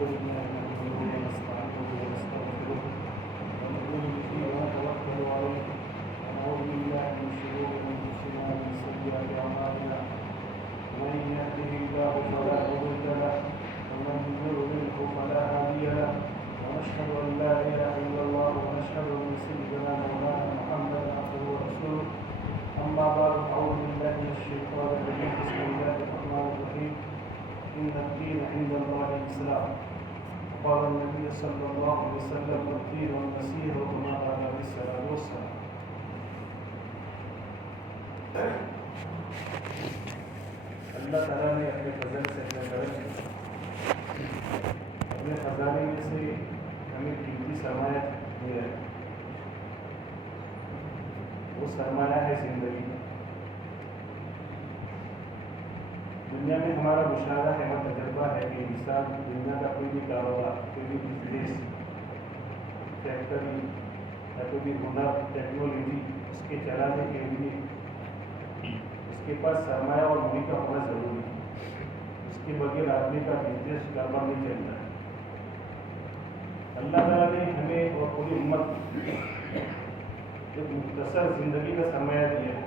بالله ونستعينه ونستغفره ونؤمن به ونتوكل عليه ونعوذ بالله من شرور انفسنا ومن سيئات اعمالنا من يهده الله فلا مضل له ومن يضلله فلا هادي له ونشهد ان لا اله الا الله ونشهد ان سيدنا مولانا محمدا عبده ورسوله اما بعد اعوذ بالله من الشيطان الرجيم بسم الله الرحمن الرحيم ان الدين عند الله الاسلام قال النبي صلى الله عليه وسلم الدين والمسيح وما قال عليه الصلاه والسلام. اللہ تعالیٰ نے اپنے فضل سے اپنے کرم سے اپنے خزانے میں سے ہمیں قیمتی سرمایہ دیا ہے. وہ سرمایہ ہے زندگی. دنیا میں ہمارا مشاہدہ ہے اور تجربہ ہے کہ انسان دنیا کا کوئی بھی کاروبار، کوئی بھی بزنس، فیکٹری یا کوئی بھی ہنر، ٹیکنالوجی اس کے چلانے کے لیے اس کے پاس سرمایہ اور منی کا ہونا ضروری ہے. اس کے بغیر آدمی کا بزنس کاروبار نہیں چلتا ہے. اللہ تعالیٰ نے ہمیں اور پوری امت ایک مختصر زندگی کا سرمایہ دیا ہے.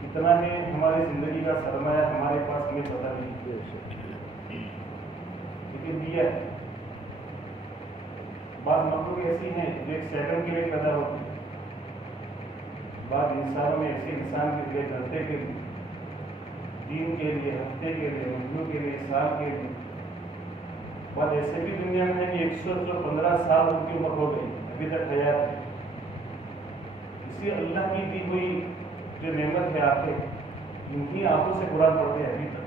کتنا ہے ہماری زندگی کا سرمایہ ہمارے پاس ہمیں پتہ نہیں، لیکن دیا ہے. بعض مخلوق ایسی ہیں جو ایک سیکنڈ کے لیے پیدا ہوتی ہے. بعض انسانوں میں ایسے انسان کے لیے، گھنٹے کے لیے، دن کے لیے، ہفتے کے لیے، مہینوں کے لیے، سال کے لیے. بعض ایسے بھی دنیا میں ہے کہ 115 سال ان کی عمر ہو گئی، ابھی تک حیات ہے. اسی اللہ کی دی ہوئی جو نعمت ہے آنکھیں، ان کی آنکھوں سے قرآن پڑھتے ہیں ابھی تک.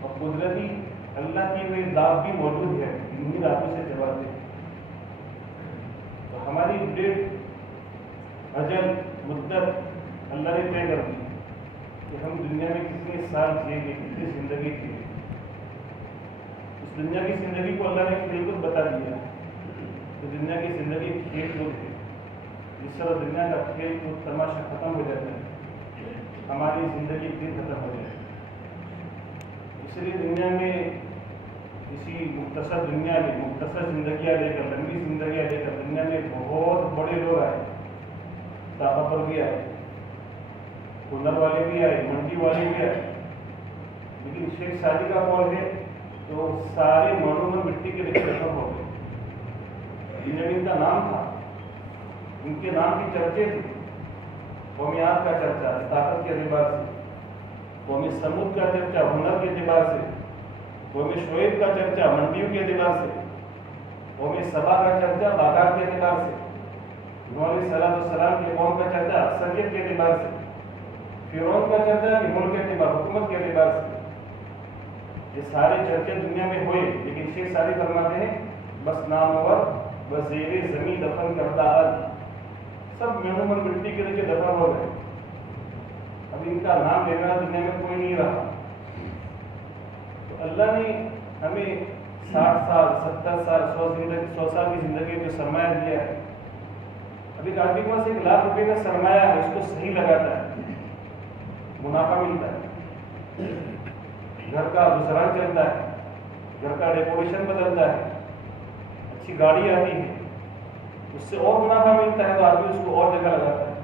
اور قدرتی اللہ کی ہوئی داد بھی موجود ہے، انہیں آنکھوں سے چباتے ہیں. تو ہماری ڈیٹ، اجل، مدت اللہ نے طے کر دی کہ ہم دنیا میں کتنے سال جئیں گے، کتنی زندگی جئیں گے. اس دنیا کی زندگی کو اللہ نے کھیل کود بتا دیا کہ دنیا کی زندگی کھیل کود ہے. جس طرح دنیا کا کھیل کود تماشا ختم ہو جاتا ہے، ہماری زندگی دن ختم ہو جائے. اس لیے دنیا میں کسی مختصر دنیا میں مختصر زندگیاں لے کر، لمبی زندگیاں لے کر دنیا میں بہت بڑے لوگ آئے، طاقتور بھی آئے، ہنر والے بھی آئے، منڈی والے بھی آئے. لیکن شیخ سعدی کا قول ہے تو سارے معلوم مٹی کے لیے ختم ہو گئے. یہ ان کا نام تھا، ان کے نام کی چرچے تھے. قومیات کا چرچا طاقت کے اعتبار سے، قوم سمود کا چرچا ہنر کے اعتبار سے، قوم شعیب کا چرچا منڈیوں کے اعتبار سے، قوم سبا کا چرچا باغات کے اعتبار سے، نوح علیہ السلام کے قوم کا چرچا اکثریت کے اعتبار سے، فرعون کا چرچا ملک کے اعتبار، حکومت کے اعتبار سے. یہ سارے چرچے دنیا میں ہوئے، لیکن شیخ سعدی فرماتے ہیں بس نامور بزیر زمین دفن کردہ سب معلوم مٹی کے نیچے دفن ہو گئے. اب ان کا نام لینا دنیا میں کوئی نہیں رہا. تو اللہ نے ہمیں 60 سال، 70 سال، 100 سال کی زندگی میں سرمایہ دیا ہے. ابھی آدمی کے پاس 1 لاکھ روپے کا سرمایہ ہے، اس کو صحیح لگاتا ہے، منافع ملتا ہے، گھر کا گزران چلتا ہے، گھر کا ڈیکوریشن بدلتا ہے، اچھی گاڑی آتی ہے، اس سے اور منافع ملتا ہے تو آدمی اس کو اور جگہ لگاتا ہے.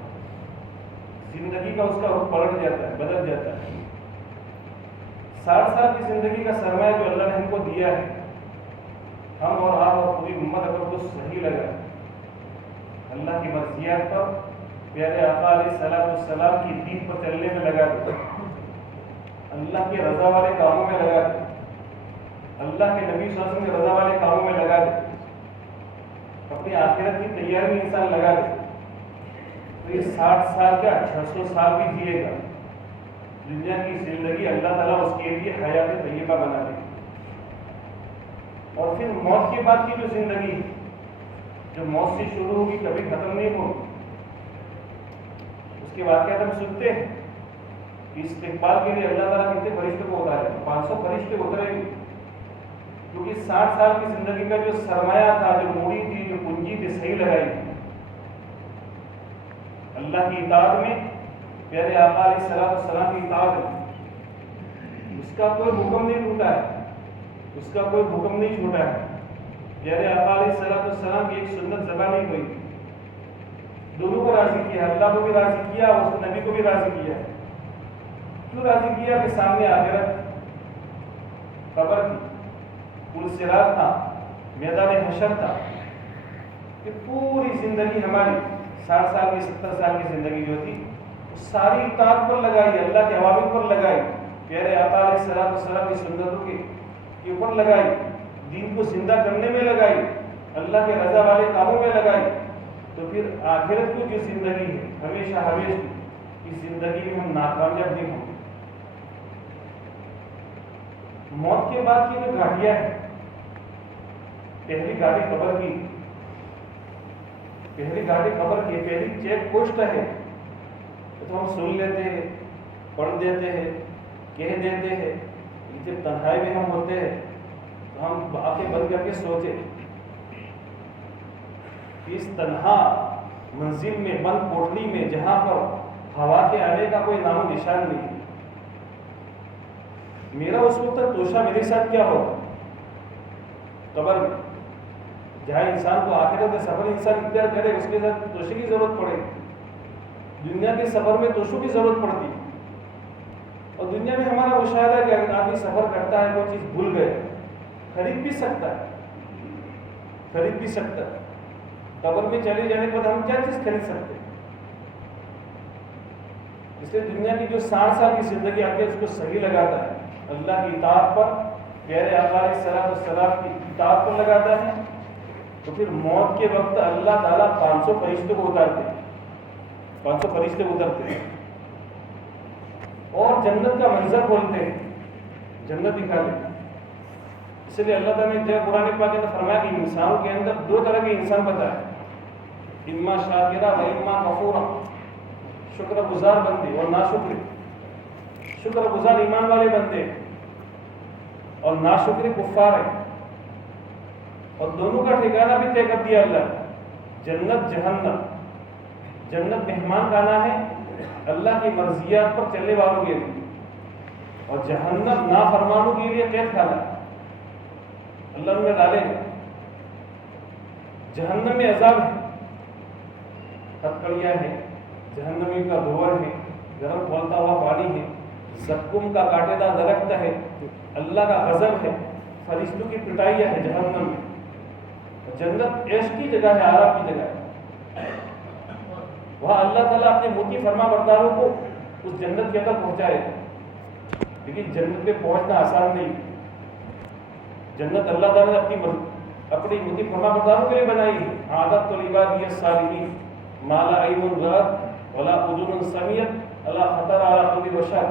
زندگی کا اس کا رخ پلٹ جاتا ہے، بدل جاتا ہے. 60 سال کی زندگی کا سرمایہ جو اللہ نے ہم کو دیا ہے، ہم اور آپ اور پوری امت اگر کو صحیح لگا، اللہ کی مرضیات پر، پیارے آقا علیہ السلام کی دین پر چلنے میں لگا دے، اللہ کے رضا والے کاموں میں لگا دے، اللہ کے نبی صلی اللہ علیہ وسلم کے رضا والے کاموں میں لگا دے، اپنی آخرت کی تیاری میں انسان لگا دے، تو یہ 60 سال کا 600 سال بھی جیے گا. دنیا کی زندگی اللہ تعالیٰ اس کے لیے حیات طیبہ بنا دے. اور پھر موت کے بعد کی جو زندگی، جو موت سے شروع ہوگی کبھی ختم نہیں ہوگی. اس کے واقعات ہم سنتے ہیں کہ استقبال کے لیے اللہ تعالیٰ کتنے فرشتوں کو اتارے، 500 فرشتے اترے، کیونکہ 60 سال کی زندگی کا جو سرمایہ تھا، جو موڑی تھی، جو پونجی تھی، صحیح لگائی تھی اللہ کی اطاعت میں، پیارے آقا علیہ السلام کی اطاعت میں. اس کا کوئی حکم نہیں ٹوٹا ہے، اس کا کوئی حکم نہیں چھوٹا ہے۔ پیارے آقا علیہ السلام کی ایک سنت زبا نہیں ہوئی، دونوں کو راضی کیا، اللہ کو بھی راضی کیا اور اس نبی کو بھی راضی کیا۔ کیوں راضی کیا؟ کہ سامنے آخرت، قبر تھی، پل صراط تھا، میدان حشر تھا، کہ پوری زندگی ہماری 60 سال کی 70 سال کی زندگی جو تھی ساری اطاعت پر لگائی، اللہ کے اوامر پر لگائی، پیارے آقا علیہ السلام کی سنتوں کے اوپر لگائی، دین کو زندہ کرنے میں لگائی، اللہ کے رضا والے کاموں میں لگائی۔ تو پھر آخرت کو جو زندگی ہے ہمیشہ ہمیشہ کی زندگی میں ہم ناکامیاب نہیں ہوں گے۔ موت کے بعد کی جو گاڑیاں ہیں، پہلی گاڑی قبر کی، پہلی گاڑی قبر کی، پہلی چیک پوسٹ ہے، تو ہم سن لیتے ہیں، پڑھ دیتے ہیں، کہہ دیتے ہیں۔ جب تنہائی میں ہم ہوتے ہیں تو ہم آنکھیں بند کر کے سوچے، اس تنہا منزل میں، بند کوٹری میں، جہاں پر ہوا کے آنے کا کوئی نام و نشان نہیں، میرا اس وقت توشہ میرے ساتھ کیا ہوگا؟ قبر میں، جہاں انسان کو آخرت کا سفر انسان اختیار کرے، اس کے ساتھ توشے کی ضرورت پڑے گی۔ دنیا کے سفر میں توشوں کی ضرورت پڑتی ہے، اور دنیا میں ہمارا مشاہدہ ہے کہ اگر آدمی سفر کرتا ہے، کوئی چیز بھول گئے، خرید بھی سکتا ہے، خرید بھی سکتا ہے۔ قبر میں چلے جانے کے بعد ہم کیا چیز خرید سکتے ہیں؟ اس لیے دنیا کی جو 60 سال کی زندگی آتی ہے اس کو صحیح لگاتا ہے، اللہ کی اطاعت پر، پیارے آقا علیہ السلام کی اطاعت پر لگاتا ہے، تو پھر موت کے وقت اللہ تعالیٰ 500 فرشتوں کو اتارتے ہیں، 500 فرشتے اترتے ہیں اور جنت کا منظر کھولتے ہیں، جنت دکھاتے ہیں۔ اس لیے اللہ تعالیٰ نے قرآن پاک میں فرمایا کہ انسانوں کے اندر 2 طرح کے انسان بتائے، اما شاکرہ و اما کفورہ، شکر گزار بندے اور ناشکر۔ شکر گزار ایمان والے بندے اور ناشکر کفار ہیں، اور دونوں کا ٹھکانہ بھی طے کر دیا اللہ نے، جنت جہنم۔ جنت مہمان خانہ ہے اللہ کی مرضیات پر چلنے والوں کے لیے، اور جہنم نافرمانوں کے لیے قید خانہ، اللہ نے ڈالے گا۔ جہنم میں عذاب ہے، ہتکڑیاں ہیں، جہنمی کا دھواں ہے، گرم کھولتا ہوا پانی ہے، زقوم کا کانٹے دار درخت ہے، اللہ کا غضب ہے، فرشتوں کی پٹائیاں ہے جہنم میں۔ جنت عیش کی جگہ ہے، آرام کی جگہ ہے، وہاں اللہ تعالیٰ اپنے مطیع فرما برداروں کو اس جنت کے اندر پہنچائے گا۔ لیکن جنت پہ پہنچنا آسان نہیں، جنت اللہ تعالیٰ نے اپنی مطیع فرما برداروں کے لیے بنائی ہے۔ عادت طلبات یہ صالحین ما لا عین رأت ولا اذن سمعت ولا خطر علی قلب بشر،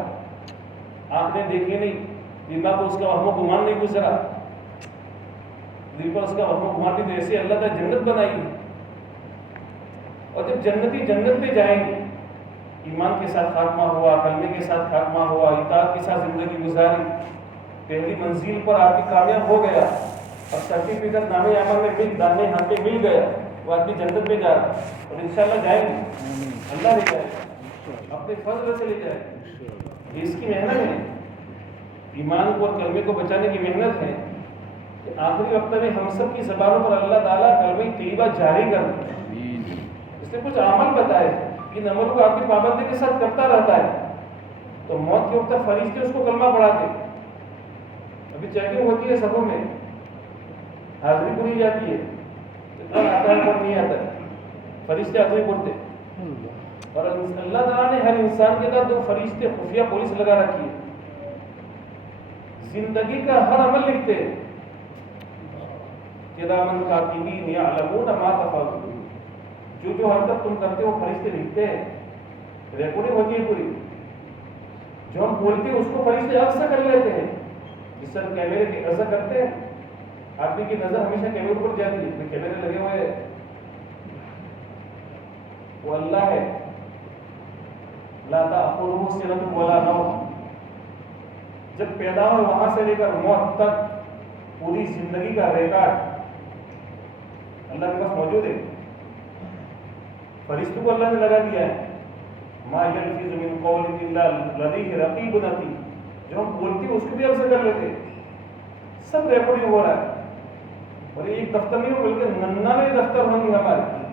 آپ نے دیکھی نہیں، دماغ کو اس کا وہم و گمان نہیں گزرا، دل پر اس کا وہم و گمان نہیں، تو ایسے اللہ تعالیٰ جنت بنائی ہے۔ اور جب جنتی جنت پہ جائیں گے، ایمان کے ساتھ خاتمہ ہوا، کلمے کے ساتھ خاتمہ ہوا، اطاعت کے ساتھ زندگی گزاری، پہلی منزل پر آدمی کامیاب ہو گیا، اور سرٹیفکیٹ نامے عمل میں مل، دانے ہاتھ میں مل گیا، وہ آدمی جنت میں جا رہا ہے، اور انشاءاللہ جائیں گے، اللہ لے جائے گا، اپنے فضل سے لے جائے گا۔ اس کی محنت ہے، ایمان کو اور کلمے کو بچانے کی محنت ہے، کہ آخری وقت میں ہم سب کی زبانوں پر اللہ تعالیٰ کلمہ طیبہ جاری کر دے۔ اس نے کچھ عمل بتائے، ان عمل کو آپ کی پابندی کے ساتھ کرتا رہتا ہے، تو موت کے وقت فرشتے اس کو کلمہ پڑھاتے۔ ابھی چیکنگ ہوتی ہے سبوں میں، حاضری پوری جاتی ہے، اتنا آتا ہے پر نہیں آتا ہے، فرشتے حاضری پڑھتے، اور اللہ تعالیٰ نے ہر انسان کے ساتھ 2 فرشتے خفیہ پولیس لگا رکھی ہے، زندگی کا ہر عمل لکھتے ہیں، کِرَامًا کَاتِبِینَ یَعْلَمُونَ مَا تَفْعَلُونَ، جو حرکت تم کرتے ہو فرشتے لکھتے ہیں، ریکارڈنگ ہوتی ہے پوری، جو ہم بولتے ہیں اس کو فرشتے عکس کر لیتے ہیں، جس طرح کیمرے کی عکس کرتے ہیں، آدمی کی نظر ہمیشہ کیمرے پر جاتی ہے، کیمرے لگے ہوئے ہیں، وہ اللہ ہے، لا تأخذه سنة ولا نوم، جب پیدا ہو وہاں سے لے کر موت تک پوری زندگی کا ریکارڈ اللہ کے پاس موجود ہے، فرشتوں کو اللہ نے لگا دیا ہے، ما یلفظ من قول الا لدیہ رقیب عتید، جو ہم بولتے ہیں اس کو بھی اب سے کر لیتے، سب ریکارڈنگ ہو رہا ہے. اور ایک دفتر نہیں ہو بلکہ 99 دفتر ہوں گے ہمارے،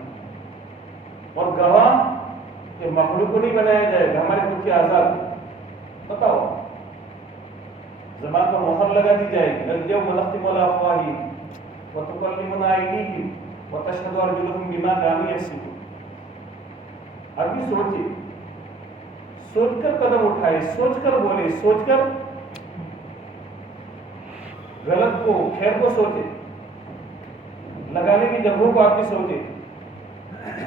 اور گواہ کہ مخلوق کو نہیں بنایا جائے گا، ہمارے خود کی آزاد. بتاؤ، زبان پر مہر لگا دی جائے گی، الیوم نختم علی افواہہم وتکلمنا ایدیہم وتشہد ارجلہم بما کانوا یکسبون. ابھی سوچیے، سوچ کر قدم اٹھائے، سوچ کر بولے، سوچ کر غلط کو خیر کو سوچے، لگانے کی جگہوں کو آپ بھی سوچے،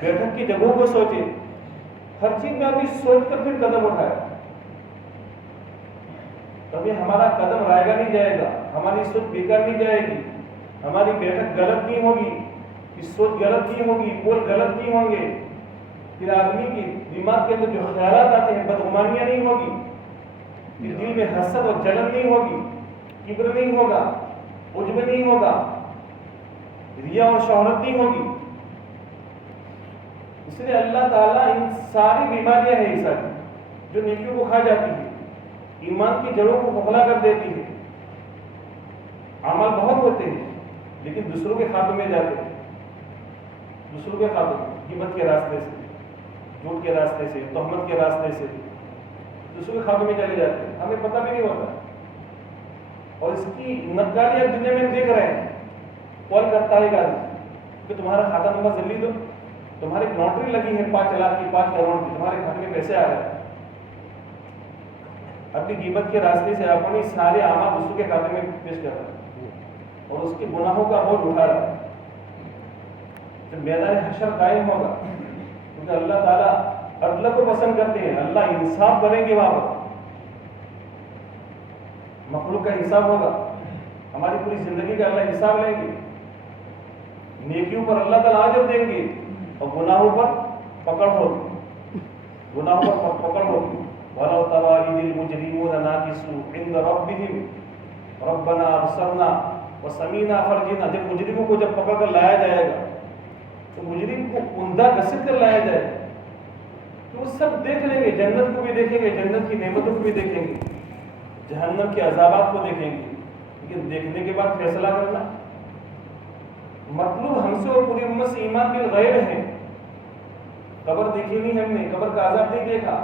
بیٹھک کی جگہوں کو سوچے، ہر چیز میں ابھی سوچ کر پھر قدم اٹھائے. تبھی ہمارا قدم رائے گا نہیں جائے گا، ہماری سوچ بیکار نہیں جائے گی، ہماری بیٹھک غلط نہیں ہوگی، سوچ غلط نہیں ہوگی، بول غلط نہیں ہوں گے. پھر آدمی کی دماغ کے اندر جو خیالات آتے ہیں بدگمانیاں نہیں ہوگی، پھر دل میں حسد اور جلن نہیں ہوگی، کبر نہیں ہوگا، عجب نہیں ہوگا، ریا اور شہرت نہیں ہوگی. اس لیے اللہ تعالیٰ ان ساری بیماریاں ہیں ایسا جو نیکیوں کو کھا جاتی ہے، ایمان کی جڑوں کو کھوکھلا کر دیتی ہے. عمل بہت ہوتے ہیں لیکن دوسروں کے خاتوں میں جاتے ہیں، دوسروں کے خاتوں میں، غیبت کے راستے سے، جھوٹ کے راستے سے، تہمت کے راستے سے دوسروں کے خاتوں میں چلے جاتے ہیں، ہمیں پتہ بھی نہیں ہوتا. اور اس کی نقالیت دنیا میں دیکھ رہے ہیں. کال کرتا ہے آدمی کہ تمہارا کھاتا نمبر جلدی دو، تمہاری لاٹری لگی ہے 5 لاکھ کی، 5 کروڑ کی، تمہارے کھاتے میں پیسے آ رہے ہیں. اپنی غیبت کے راستے سے اپنی سارے اعمال دوسروں کے کھاتے میں پیش کر رہا ہے اور اس کے گناہوں کا بوجھ اٹھا رہا ہے. جب میدان حشر قائم ہوگا، کیونکہ اللہ تعالیٰ عدل کو پسند کرتے ہیں، اللہ انصاف کریں گے، وہاں پر مخلوق کا حساب ہوگا، ہماری پوری زندگی کا اللہ حساب لیں گے. نیکیوں پر اللہ تعالیٰ اجر دیں گے اور گناہوں پر پکڑ ہوگی، گناہوں پر پکڑ ہوگی. وَلَوْ تَرَىٰ إِذِ الْمُجْرِمُونَ نَاكِسُو عِندَ رَبِّهِمْ رَبَّنَا أَبْصَرْنَا وَسَمِعْنَا فَارْجِعْنَا. جب مجرموں کو جب پکڑ کر لایا جائے گا تو مجرم کو اندھا گھسیٹ کر لایا جائے گا تو وہ سب دیکھ لیں گے، جنت کو بھی دیکھیں گے، جنت کی نعمتوں کو بھی دیکھیں گے، جہنم کے عذابات کو دیکھیں گے. لیکن دیکھنے کے بعد فیصلہ کرنا. مطلوب ہم سے اور پوری امت سے ایمان بالغیب ہے. قبر دیکھی نہیں ہم نے، قبر کا عذاب نہیں دیکھا،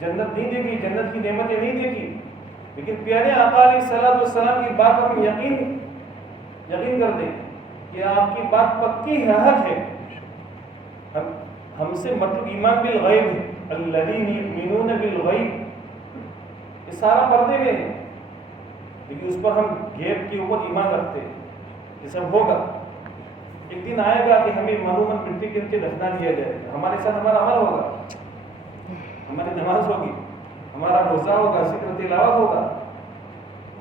جنت نہیں دیکھی، جنت کی نعمتیں نہیں دیکھی، لیکن پیارے آقا علیہ الصلوۃ والسلام کی بات پر ہم یقین کر دیں کہ آپ کی بات پکی ہے، حق ہے. ہم سے مطلب ایمان بالغیب ہے. الذین یؤمنون بالغیب، یہ سارا پردے میں ہے، لیکن اس پر ہم غیب کے اوپر ایمان رکھتے ہیں. یہ سب ہوگا، ایک دن آئے گا کہ ہمیں معلوم مٹی کے نیچے دفنا دیا جائے گا، ہمارے ساتھ ہمارا عمل ہوگا، ہماری نماز ہوگی، ہمارا روزہ ہوگا، ذکر تلاوت ہوگا،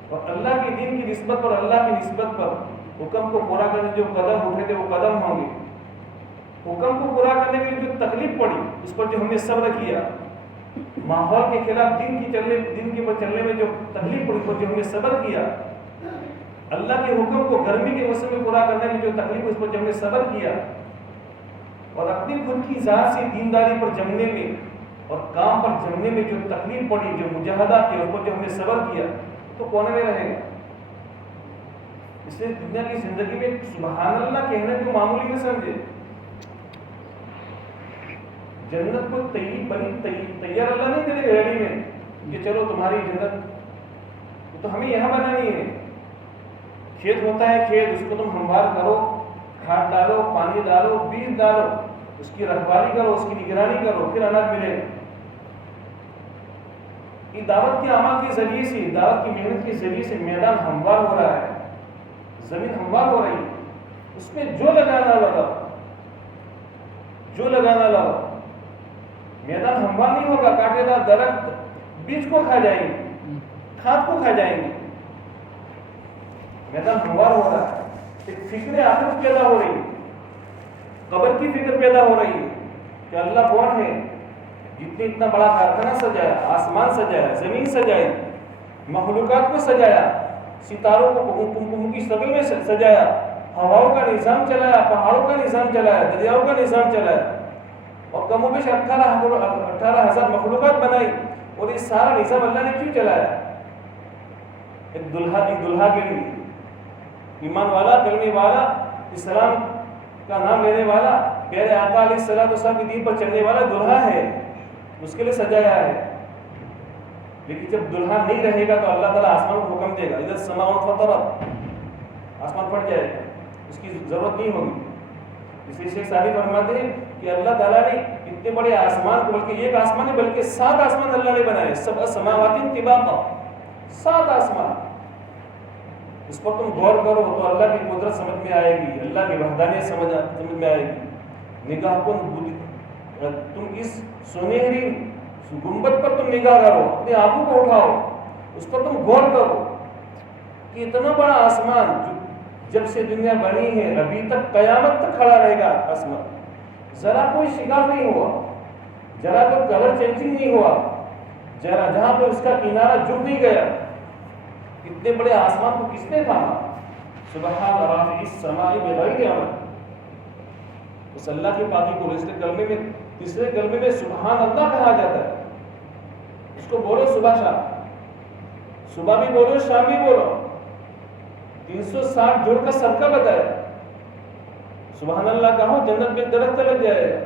اور اللہ کے دین کی نسبت پر، اللہ کی نسبت پر حکم کو پورا کرنے جو قدم اٹھے تھے وہ قدم ہوں گے. حکم کو پورا کرنے کے لیے جو تکلیف پڑی اس پر جو ہم نے صبر کیا، ماحول کے خلاف دین کے پر چلنے میں جو تکلیف پڑی اس پر جو ہم نے صبر کیا، اللہ کے حکم کو گرمی کے موسم میں پورا کرنے میں جو تکلیف اس پر جو ہم نے صبر کیا، اور اپنی خود کی ذات سے دینداری پر جمنے میں اور کام پر جمنے میں جو تکلیف پڑی، جو مجاہدہ کیا، اس پر جو ہم نے صبر کیا، تو کونے میں رہے گا. اس لیے دنیا کی زندگی میں سبحان اللہ کہنے کو معمولی نہ سمجھے. جنت کو تیار اللہ نہیں دے گا ریڈی میں کہ چلو تمہاری جنت، تو ہمیں یہاں بنانی ہے. کھیت ہوتا ہے، کھیت اس کو تم ہموار کرو، کھاد ڈالو، پانی ڈالو، بیج ڈالو، اس کی رکھوالی کرو، اس کی نگرانی کرو، پھر اناج ملے گا. یہ دعوت کے اعمال کے ذریعے سے، دعوت کی محنت کے ذریعے سے میدان ہموار ہو رہا ہے، زمین ہموار ہو رہی ہے. اس میں جو لگانا لگاؤ، جو لگانا لگاؤ. میدان ہموار نہیں ہوگا، کاٹے دار درخت بیج کو کھا جائیں گے، کھاد کو کھا جائیں گے. میدان ہموار ہو رہا ہے. ایک فکر آخرت پیدا ہو رہی ہے، قبر کی فکر پیدا ہو رہی ہے کہ اللہ کون ہے، جتنے اتنا بڑا کارخانہ سجایا، آسمان سجایا، زمین سجائی، مخلوقات کو سجایا، ستاروں کو کم کی شکل میں سجایا، ہواؤں کا نظام چلایا، پہاڑوں کا نظام چلایا، دریاؤں کا نظام چلایا، اور کم و بیش 18,000 مخلوقات بنائی. اور یہ سارا نظام اللہ نے کیوں چلایا؟ ایک دلہا کے لیے ایمان والا، کلمے والا، اسلام کا نام لینے والا، پیارے آقا علیہ الصلوۃ والسلام کے دین پر چلنے والا دلہا ہے، اس کے لیے سجایا ہے. لیکن جب دلہا نہیں رہے گا تو اللہ تعالیٰ آسمان کو حکم دے گا اذا السماء انفطرت، آسمان پھٹ جائے گا، اس کی ضرورت نہیں ہوگی. اس لیے شیخ سعدی فرماتے ہیں کہ اللہ تعالیٰ نے اتنے بڑے آسمان کو، بلکہ ایک آسمان نہیں بلکہ 7 آسمان اللہ نے بنائے، سبع سماوات طباقا، 7 آسمان. اس پر تم غور کرو تو اللہ کی قدرت سمجھ میں آئے گی، اللہ کی وحدانیت سمجھ میں آئے گی. نگاہ کن، تم اس سنہری گنبد پر تم نگاہ کرو، اپنے آنکھوں کو اٹھاؤ، اس پر تم غور کرو کہ اتنا بڑا آسمان جب سے دنیا بنی ہے ابھی تک قیامت تک کھڑا رہے گا. آسمان ذرا کوئی شگاف نہیں ہوا، ذرا کوئی کلر چینجنگ نہیں ہوا، ذرا جہاں پہ اس کا کنارہ جھک نہیں گیا. اتنے بڑے آسمان کو کس نے تھاما؟ سبحان رافع السماء بغیر عمد. اس اللہ کی پاکی کو تیسرے کلمے میں سبحان اللہ کہا جاتا ہے. اس کو بولو صبح شام، صبح بھی بولو شام بھی بولو، 360 جوڑ کا صدقہ بتایا. سبحان اللہ کہو جنت میں درخت لگ جائے گا،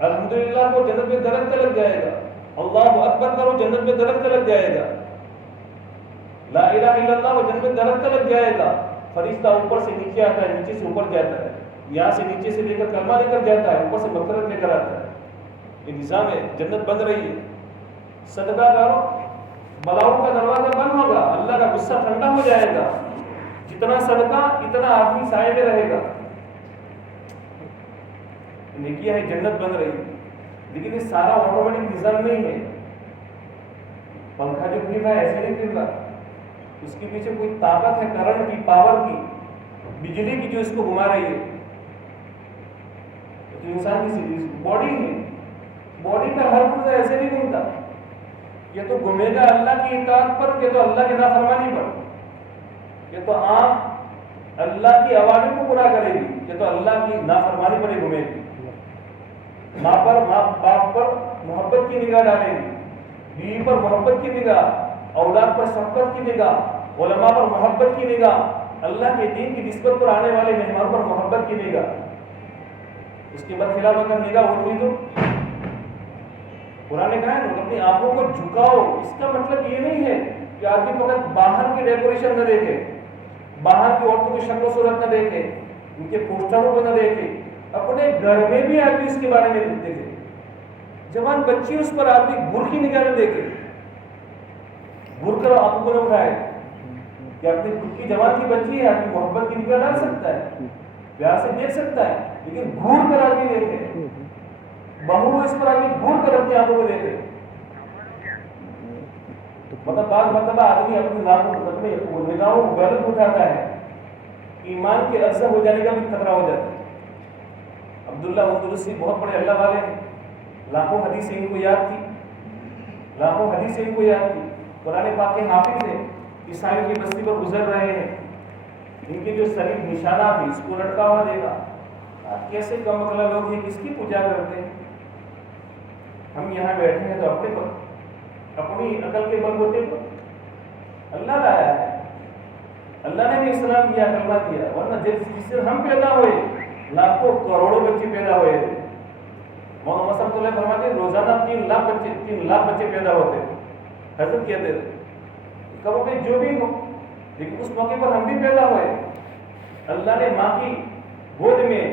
الحمدللہ کو جنت میں درخت لگ جائے گا، اللہ اکبر کرو جنت میں درخت لگ جائے گا، لا الہ الا اللہ کو جنت میں درخت لگ جائے گا. فرشتہ اوپر سے نیچے آتا ہے، نیچے سے اوپر جاتا ہے، یہاں سے نیچے سے لے کر کلمہ لے کر جاتا ہے، اوپر سے مغفرت لے کر آتا ہے. یہ نظام ہے، جنت بن رہی ہے. صدقہ کرو، بلاؤں کا دروازہ بند ہوگا، اللہ کا غصہ ٹھنڈا ہو جائے گا. جتنا صدقہ اتنا آدمی سائے میں رہے گا. نیکیاں ہے، جنت بن رہی ہے. لیکن یہ سارا آٹومیٹک نظام نہیں ہے. پنکھا جو پھر رہا ہے ایسے نہیں پھر رہا، اس کے پیچھے کوئی طاقت ہے، کرنٹ کی، پاور کی، بجلی کی جو اس کو گھما رہی ہے. تو انسان کی باڈی ہے، باڈی کا ہر پرزہ ایسے نہیں گھومتا. یہ تو گھومے گا اللہ کی اطاعت پر، یہ تو اللہ کی نافرمانی پر. یہ تو آنکھ اللہ کی اوامر کو پورا کرے گی، یہ تو اللہ کی نافرمانی پر ہی گھومے گی. ماں باپ پر محبت کی نگاہ ڈالے گی، بیوی پر محبت کی نگاہ، اولاد پر شفقت کی نگاہ، علماء پر محبت کی نگاہ، اللہ کے دین کی نسبت پر آنے والے مہمانوں پر محبت کی نگاہ. اس کے برخلاف اگر نگاہ اٹھ ہوئی تو قرآن نے کہا ہے نا اپنی آنکھوں کو جھکاؤ. اس کا مطلب یہ نہیں ہے کہ آدمی فقط باہر کی ڈیکوریشن نہ دیکھے، باہر کی عورتوں کی شکل و صورت نہ دیکھے، ان کے پوسٹروں کو نہ دیکھے، اپنے گھر میں بھی آدمی اس کے بارے میں دیکھے. جوان بچی اس پر آدمی گر کی نگاہ میں دیکھے، گر کر آنکھوں کو نہ اٹھائے. کہ اپنی خود کی جوان کی بچی ہے، آدمی محبت کی نگاہ ڈال سکتا ہے، پیار سے دیکھ سکتا ہے، لیکن گور کر آدمی دیکھے، بہو اس پر آدمی گور کر اپنی آنکھوں کو دیکھے. مطلب بعض مرتبہ آدمی اپنی نگاہوں کو غلط اٹھاتا ہے، ایمان کے عرصہ ہو جانے کا بھی خطرہ ہو جاتا ہے. عبداللہ اندلسی بہت بڑے اللہ والے ہیں، لاکھوں حدیثیں ان کو یاد تھی، لاکھوں حدیثیں ان کو یاد تھی، قرآن پاک کے حافظ ہیں. عیسائیوں کی بستی پر گزر رہے ہیں، ان کے جو سلیب نشانات ہیں اس کو لٹکا ہوا دیکھا. کیسے کم عقل لوگ ہیں، کس کی پوجا کرتے ہیں؟ ہم یہاں بیٹھے ہیں تو اپنے پر، اپنی عقل کے بل بوتے پر اللہ لایا ہے. اللہ نے بھی اسلام دیا، کلمہ دیا، ورنہ جس سے ہم پیدا ہوئے لاکھوں کروڑوں بچے پیدا ہوئے تھے. مولانا صاحب تو فرماتے ہیں روزانہ 3 لاکھ بچے پیدا ہوتے تھے. حضرت کہتے تھے کبھی بھی جو بھی ہو، لیکن اس موقع پر ہم بھی پیدا ہوئے. اللہ نے ماں کی گود میں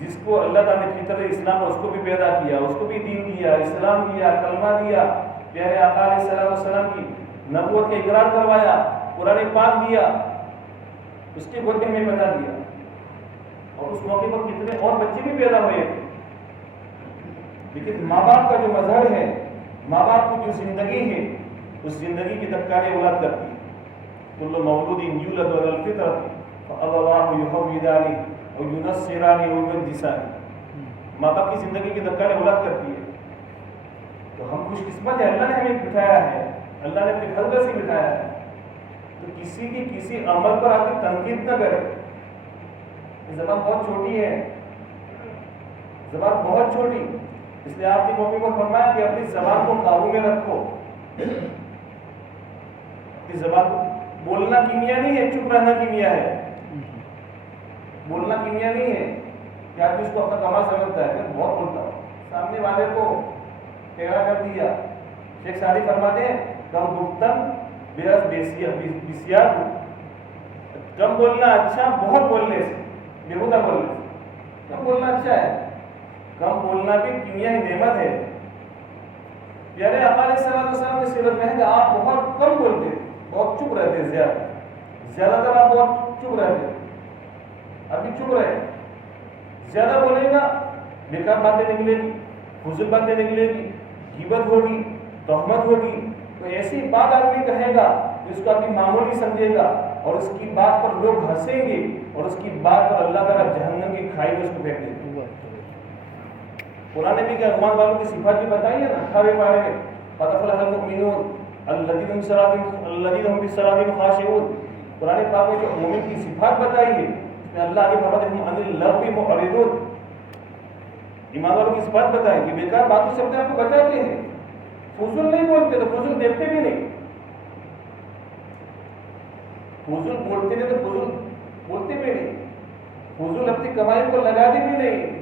جس کو اللہ تعالیٰ نے فطرت اسلام اس کو بھی پیدا کیا، اس کو بھی دین دیا، اسلام دیا، کلمہ دیا، پیارے آقا علیہ السلام کی نبوت کا اقرار کروایا، قرآن پاک دیا، اس کے گود میں پیدا کیا. اور اس موقع پر کتنے اور بچے بھی پیدا ہوئے تھے. لیکن ماں باپ کا جو مظہر ہے، ماں باپ کی جو زندگی ہے، اس زندگی کی تبکاری اولاد کرتی ہے. کل مولود یولد علی الفطرۃ فابواہ یحودانہ او ینصرانہ او یمجسانہ. ماں باپ کی زندگی کی تبکاری اولاد کرتی ہے. تو ہم خوش قسمت ہے، اللہ نے ہمیں بٹھایا ہے، اللہ نے اپنے فضل سے بٹھایا ہے. تو کسی کی کسی عمل پر آپ کی تنقید نہ کرے. زبان بہت چھوٹی ہے، زبان بہت چھوٹی، اس لیے آپ نے موقع پر فرمایا کہ اپنی زبان کو قابو میں رکھو. اپنی زبان کو بولنا کیمیا نہیں ہے، چپ رہنا کیمیا ہے. بولنا کیمیا نہیں ہے کہ آدمی اس کو اپنا کمال سمجھتا ہے. میں بہت بولتا ہوں، سامنے والے کو ٹیڑھا کر دیا. شیخ سعدی فرماتے ہیں کم گفتن بسیار. کم بولنا اچھا بہت بولنے سے، بےہودہ بولنے سے. کم بولنا اچھا ہے، کم بولنا بھی کیمیا نعمت ہے. پیارے آقا علیہ السلام کی سیرت میں ہے کہ آپ بہت کم بولتے، بہت چپ رہتے. زیادہ تر آپ بہت چپ رہتے. ابھی چپ رہے، زیادہ بولے گا بیکار باتیں نکلے گی، فضول باتیں نکلے گی، غیبت ہوگی، تہمت ہوگی. تو ایسی بات آدمی کہے گا جس کو آدمی معمولی سمجھے گا، اور اس کی بات پر لوگ ہنسیں گے، اور اس کی بات پر اللہ تعالیٰ جہنم کی کھائی میں اس کو پھینک دے گا. قرآن نے بھی کہ ایمان والوں کی صفات بھی بتائی ہے نا 18 پارے میں. قد افلح المؤمنون الذین هم فی صلاتهم خاشعون. قرآن پاک میں جو مومن کی صفات بتائی ہے، اس میں اللہ آگے فرماتے ہیں عن اللغو معرضون. ایمان والوں کی صفات بتائی کہ بیکار باتوں سے اپنے آپ کو بچاتے ہیں، فضول نہیں بولتے تو فضول دیکھتے بھی نہیں. فضول بولتے نہیں تو فضول بولتے بھی نہیں. فضول اپنی کمائی کو لگاتے بھی نہیں.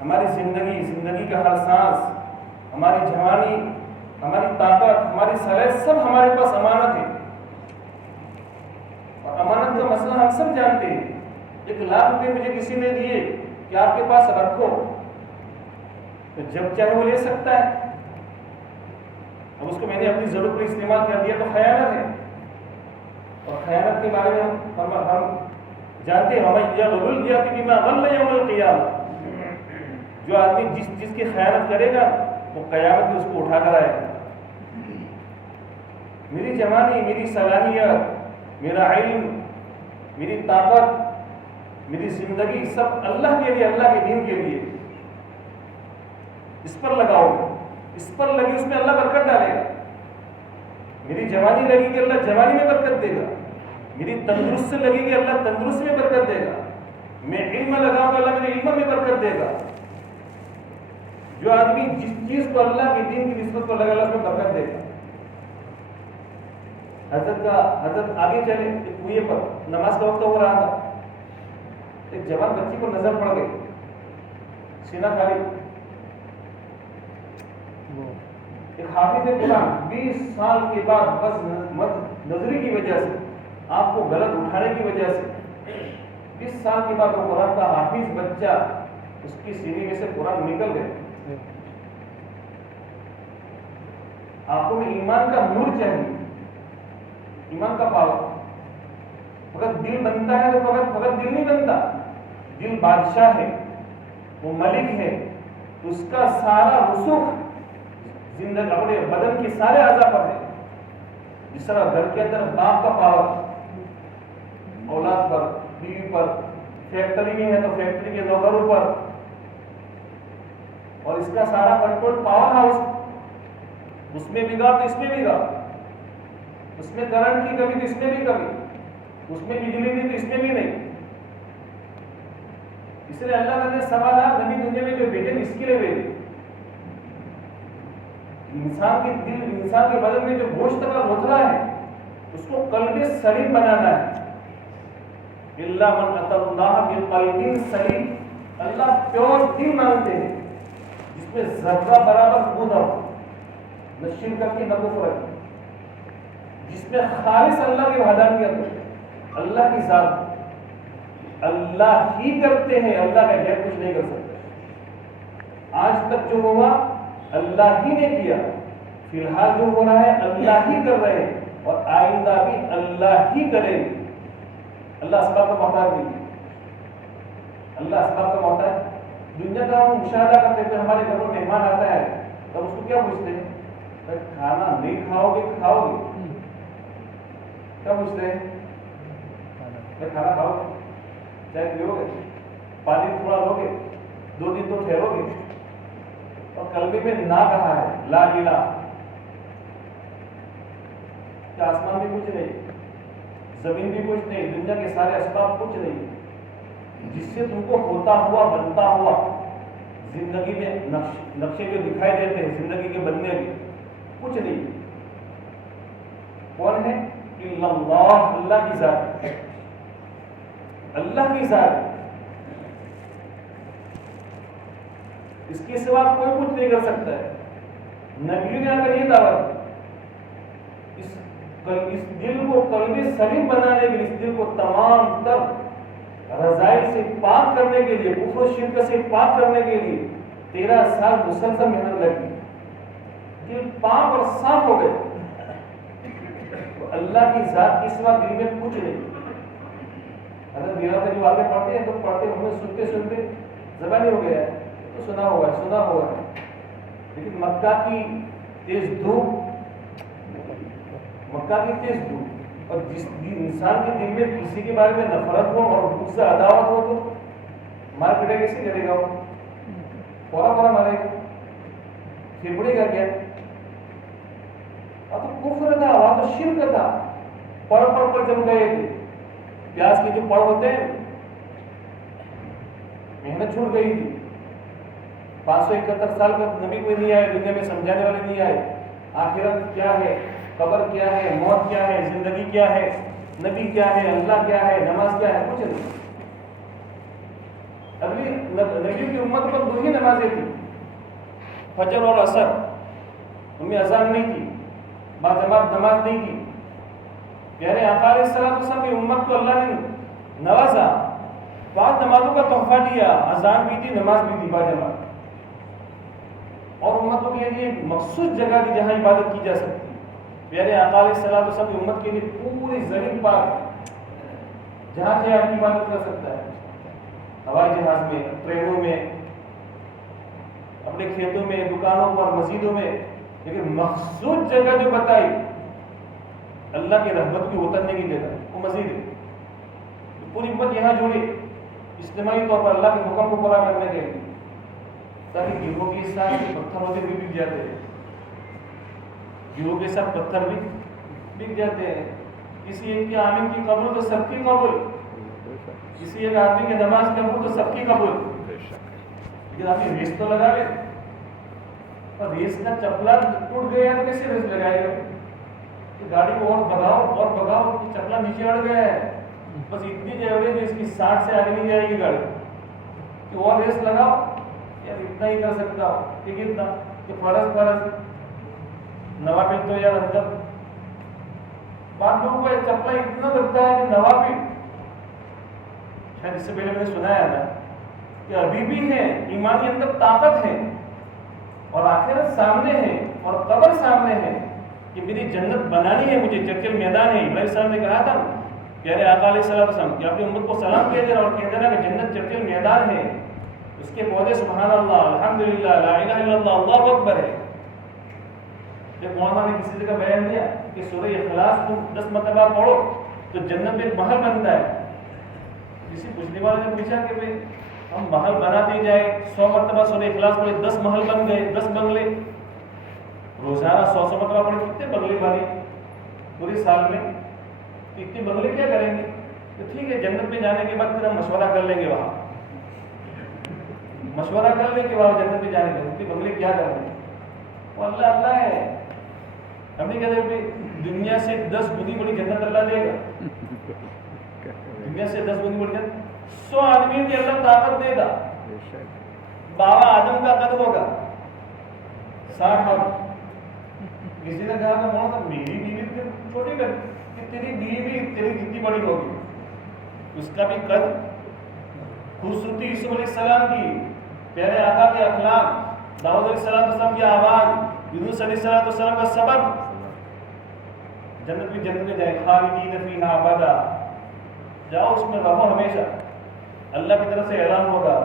ہماری زندگی کا ہر سانس، ہماری جوانی، ہماری طاقت، ہماری صلاحیت سب ہمارے پاس امانت ہے. اور امانت کا مسئلہ ہم سب جانتے ہیں. 1,00,000 روپے مجھے کسی نے دیے کہ آپ کے پاس رکھو، تو جب چاہے وہ لے سکتا ہے. اب اس کو میں نے اپنی ضرورت پر استعمال کر دیا تو خیانت ہے. اور خیانت کے بارے میں ہم جانتے ہیں ہمیں یغل بما غل یوم القیامہ. جو آدمی جس کی خیانت کرے گا وہ قیامت میں اس کو اٹھا کر آئے گا. میری جوانی، میری صلاحیت، میرا علم، میری طاقت، میری زندگی سب اللہ کے لیے، اللہ کے دین کے لیے. اس پر لگاؤ، اس پر لگی اس میں اللہ برکت ڈالے گا. میری جوانی لگی کہ اللہ جوانی میں برکت دے گا. میری تندرست سے لگے گی اللہ تندرست میں برکت دے گا. میں علم لگاؤں گا اللہ میرے علم میں برکت دے گا. جو آدمی جس چیز کو اللہ کے دین کی نسبت پر لگا اللہ اس میں برکت دے گا. حضرت آگے چلے ایک کنویں پر نماز کا وقت ہو رہا تھا. ایک جوان بچی کو نظر پڑ گئی، سینہ خالی. ایک حافظ قرآن 20 سال کے بعد بس نظری کی وجہ سے، آپ کو غلط اٹھانے کی وجہ سے 20 سال کے بعد وہ قرآن کا حافظ بچہ اس کی سینے میں سے قرآن نکل گئے. آپ کو میں ایمان کا نور چاہیے، ایمان کا پاور. فقط دل بنتا ہے تو فقط دل نہیں بنتا. دل بادشاہ ہے، وہ ملک ہے. اس کا سارا رسوخ زندگی اپنے بدن کے سارے اعضاء پر ہے. جس طرح گھر کے اندر باپ کا پاور اولاد پر، بیوی پر، فیکٹری میں ہے تو فیکٹری کے نوکروں پر، اور اس کا سارا کنٹرول پاور ہاؤس. اس میں بھی گا تو اس میں بھی گا، اس میں کرنٹ کی کمی تو اس میں بھی کمی، اس میں بجلی نہیں تو اس میں بھی نہیں. اس لیے اللہ نے 1.25 نبی دنیا میں جو بھیجے اس کے لیے بھیجے. انسان کے دل، انسان کے بدن میں جو گوشت کا لوتھڑا ہے اس کو قلب سلیم بنانا ہے. الا من اتى الله بقلب سلیم. اللہ پیور دل مانگتے ہیں جس میں ذرہ برابر خون ہو، نہ شرک کی نہ کفر کی، جس میں خالص اللہ کی وحدانیت ہو، اللہ کی ذات. اللہ ہی کرتے ہیں، اللہ کا غیر کچھ نہیں کر سکتے. آج تک جو ہوا اللہ ہی نے کیا، فی الحال جو ہو رہا ہے اللہ ہی کر رہے ہیں، اور آئندہ بھی اللہ ہی کریں گے. اللہ اسباب کا محتاج نہیں ہے. اللہ اسباب کا محتاج. دنیا کا ہم مشاہدہ کرتے ہیں، ہمارے گھر میں مہمان آتا ہے تب اس کو کیا پوچھتے ہیں؟ کھانا نہیں کھاؤ گے کیا پوچھتے ہیں؟ کھانا کھاؤ گے، چائے پیو گے، پانی تھوڑا لو گے، 2 دن تو ٹھہرو گے. اور قلبی میں نہ کہا ہے لا الہ. کہ آسمان بھی کچھ نہیں، زمین بھی کچھ نہیں، دنیا کے سارے اسباب کچھ نہیں، جس سے تم کو ہوتا ہوا بنتا ہوا زندگی میں نقشے جو دکھائی دیتے ہیں زندگی کے بننے کے، کچھ نہیں. کون ہے؟ اللہ، اللہ کی ذات، اللہ کی ذات، اس کے سوا کوئی کچھ نہیں کر سکتا ہے۔ نبیوں نے اگر یہ دعوت اس دل کو قلب سلیم بنانے کے لیے، اس دل کو تمام تر رذائل سے پاک کرنے کے لیے، کفر و شرک سے پاک کرنے کے لیے 13 سال مسلسل محنت لگی، دل پاک اور صاف ہو گئے۔ تو اللہ کی ذات کے سوا دل میں کچھ نہیں۔ اگر میرا جو آگے پڑھتے ہیں تو پڑھتے ہمیں سنتے سنتے زبانی ہو گیا ہے، تو سنا ہوا ہے، لیکن مکہ کی تیز دھوپ، اور جس انسان کے دل میں کسی کے بارے میں نفرت ہو اور بغض سے عداوت ہو تو مار پیٹا کیسے کرے گا؟ وہ پورا مارے گا، پھیپڑے گا کیا؟ تو کفر تھا، وہاں تو شرک تھا، پڑ جم گئے تھے، پیاز کے جو پڑ ہوتے ہیں، محنت چھوٹ گئی تھی۔ 571 سال کا نبی کوئی نہیں آئے، دنیا میں سمجھانے والے نہیں آئے، آخرت کیا ہے، قبر کیا ہے، موت کیا ہے، زندگی کیا ہے، نبی کیا ہے، اللہ کیا ہے، نماز کیا ہے، کچھ نہیں۔ اگلی نبی کی امت پر 2 ہی نمازیں تھیں، فجر اور عصر، ان میں اذان نہیں تھی، باجماعت نماز نہیں تھی۔ پیارے آقا علیہ السلام کی امت کو اللہ نے نوازا، 5 نمازوں کا تحفہ دیا، اذان بھی تھی، نماز بھی تھی باجماعت، اور امتوں کے لیے ایک مخصوص جگہ دی جہاں عبادت کی جا سکتی۔ پیارے آقا علیہ السلام کی امت کے لیے پوری زمین پاک ہے، جہاں سے آدمی عبادت کر سکتا ہے، ہوائی جہاز میں، ٹرینوں میں، اپنے کھیتوں میں، دکانوں پر، مسجدوں میں، لیکن مخصوص جگہ جو بتائی اللہ کی رحمت کی اترنے کی جگہ، وہ مسجد ہے۔ پوری امت یہاں جڑی اجتماعی طور پر اللہ کے حکم کو پورا کرنے کے لیے، تاکہ گروہ کے ساتھ پتھر ہوتے بھی بک جاتے ہیں، گروہ کے ساتھ پتھر بھی بک جاتے ہیں۔ کسی ایک کی آمین کی قبول تو سب کی قبول، کسی ایک آدمی کی نماز قبول تو سب کی قبول، لیکن آدمی ریس تو لگا لے، اور ریس کا چپلا ٹوٹ گیا تو کیسے ریس لگائے گا؟ گاڑی کو اور بگاؤ، چپلا نیچے اڑ گیا ہے، بس اتنی ایوریج ہے اس کی 60 سے آگے نہیں جائے گی گاڑی، کہ اور ریس لگاؤ، یار اتنا ہی کر سکتا ہوں کہ کتنا کہ فرض نوافل تو یار اندر، بعض لوگوں کو چپلا اتنا لگتا ہے کہ نوافل، شاید اس سے پہلے میں نے سنایا نا کہ ابھی بھی ہے، ایمانی اندر طاقت ہے، اور آخرت سامنے ہے، اور قبر سامنے ہے، کہ میری جنت بنانی ہے مجھے، چرچل میدان ہے۔ ابراہیم صاحب نے کہا تھا پیارے آقا علیہ السلام کہ اپنی امت کو سلام کہہ دینا اور کہہ دینا کہ جنت چرچل میدان ہے، اس کے پودے سبحان اللہ، الحمدللہ، لا الہ الا اللہ، اللہ اکبر ہے۔ جب مولانا نے کسی جگہ بیان دیا کہ سورہ اخلاص تم 10 مرتبہ پڑھو تو جنت میں ایک محل بنتا ہے، کسی پوچھنے والے نے پوچھا کہ بھئی ہم محل بناتے جائے، 100 مرتبہ سورہ اخلاص پڑھے، 10 محل بن گئے، 10 بنگلے، روزانہ 100 مرتبہ پڑھے، کتنے بنگلے بنے پورے سال میں؟ اتنے بنگلے کیا کریں گے؟ تو ٹھیک ہے، جنت میں جانے کے بعد پھر ہم مشورہ کر لیں گے، وہاں جنت میں جانے کے اتنے بنگلے کیا کریں گے؟ وہ اللہ ہے، ہم نہیں کہتے کہ دنیا سے 10 گنی بڑی جنت اللہ دے گا، دنیا سے 10 گنی بڑی جنت، 100 آدمی کی اللہ طاقت دے گا، بابا آدم کا قد ہوگا 60 اور کسی نے کہا کہ مولانا میری بیوی چھوٹی کر کہ تیری بیوی تیری جتنی بڑی ہوگی، اس کا بھی قد، خوبصورتی یوسف علیہ السلام کی، پیارے آقا کے اخلاق، داؤد علیہ السلام کی آواز، یونس علیہ السلام کا صبر، جنت میں جائے، خالدین فیہا ابدا، جاؤ اس میں رہو ہمیشہ۔ اللہ کی طرف سے اعلان ہوگا،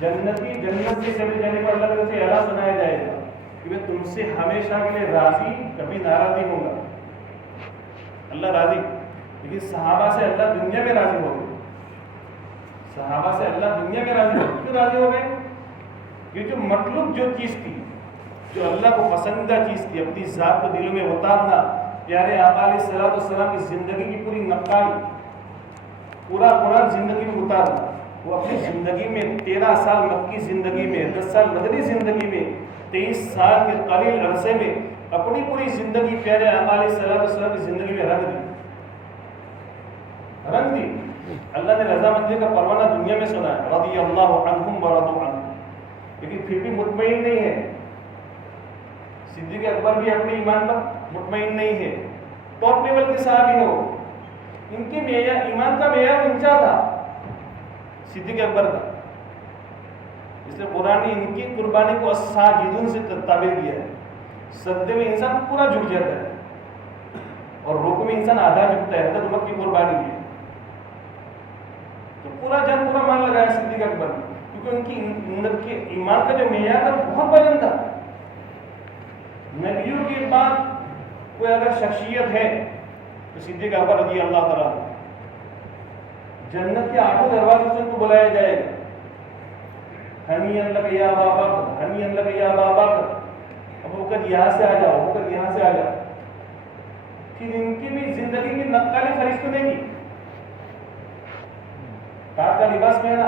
جنتی جنت سے چلے جانے پر اللہ کی طرف سے اعلان سنایا جائے گا کہ میں تم سے ہمیشہ کے لیے راضی، کبھی ناراض نہیں ہوں گا۔ اللہ راضی، لیکن صحابہ سے اللہ دنیا میں راضی ہو گئے، صحابہ سے اللہ دنیا میں راضی ہو گئے، کیوں راضی ہو گئے؟ یہ جو مطلوب جو چیز تھی، جو اللہ کو پسندیدہ چیز تھی، اپنی ذات کو دلوں میں اتارنا، پیارے آقا علیہ السلام کی زندگی کی پوری نقائی، پورا قرآن زندگی میں اتارنا، وہ اپنی زندگی میں 13 سال مکی زندگی میں، 10 سال مدنی زندگی میں، 23 سال کے قلیل عرصے میں اپنی پوری زندگی پیارے آقا علیہ السلام کی زندگی میں رنگ دی. اللہ نے رضامندی کا پروانہ دنیا میں سنا ہے، رضی اللہ عنہم ورضوا عنہ، لیکن پھر بھی مطمئن نہیں ہے. صدیق اکبر بھی اپنے ایمان پر مطمئن نہیں ہے. ٹاپ لیول کے صحابی ہو، ان کے ایمان کا معیار اونچا تھا صدیق اکبر کا. اس لیے قرآن نے ان کی قربانی کو ساجدون سے تعبیر کیا ہے. سجدے میں انسان پورا جھک جاتا ہے اور رکوع میں انسان آدھا جھکتا ہے. حضرت عمر کی قربانی ہے تو پورا جان پورا مان لگایا صدیق اکبر نے، کیونکہ ان کے ایمان کا جو معیار تھا بہت بلند تھا. نبیوں کے بعد کوئی اگر شخصیت ہے تو صدیق اکبر رضی اللہ تعالیٰ عنہ. جنت کے 8 دروازے سے ان کو بلایا جائے گا، ہنیئا لک یا ابا بکر، ہنیئا لک یا ابا بکر. ابو بکر یہاں سے آ جاؤ، ابو بکر یہاں سے آ جاؤ. پھر ان کی بھی زندگی میں نقالی فرشتوں نے کی. کاٹ کا لباس پہنا،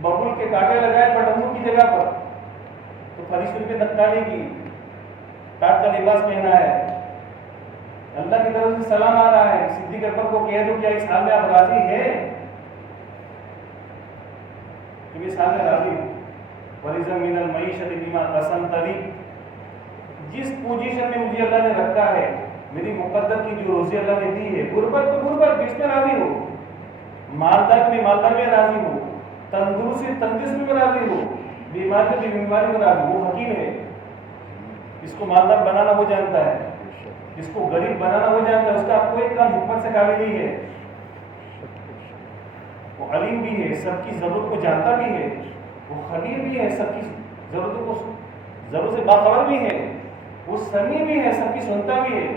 ببول کے کانٹے لگائے بٹمور کی جگہ پر، تو فرشتوں پہ نقالی کی. کاٹ کا لباس پہنا ہے، اللہ کی طرف سے سلام آ رہا ہے. صدیق اکبر کو کہہ دو کیا اس حال میں آپ راضی ہیں؟ تم اس حال میں راضی ہو؟ وَرِزَمْ مِنَ الْمَعِيشَةِ بِمَا قَسَمْتَ لِي، جس پوزیشن میں مجھے اللہ نے رکھا ہے، میری مقدر کی جو روزی اللہ نے دی ہے، غربت تو غربت، اس میں راضی ہو. مالدار میں راضی ہو، تندرستی میں راضی ہو، بیماری میں راضی ہو. وہ حکیم ہے، اس کو مالدار بنانا وہ جانتا ہے، اس کو غریب بنانا وہ جانتا ہے. اس کا کوئی کام حکمت سے خالی نہیں ہے. وہ علیم بھی ہے، سب کی ضرورت کو جانتا بھی ہے. وہ خبیر بھی ہے، سب کی ضرورت سے باخبر بھی ہے. وہ سمیع بھی ہے، سب کی سنتا بھی ہے.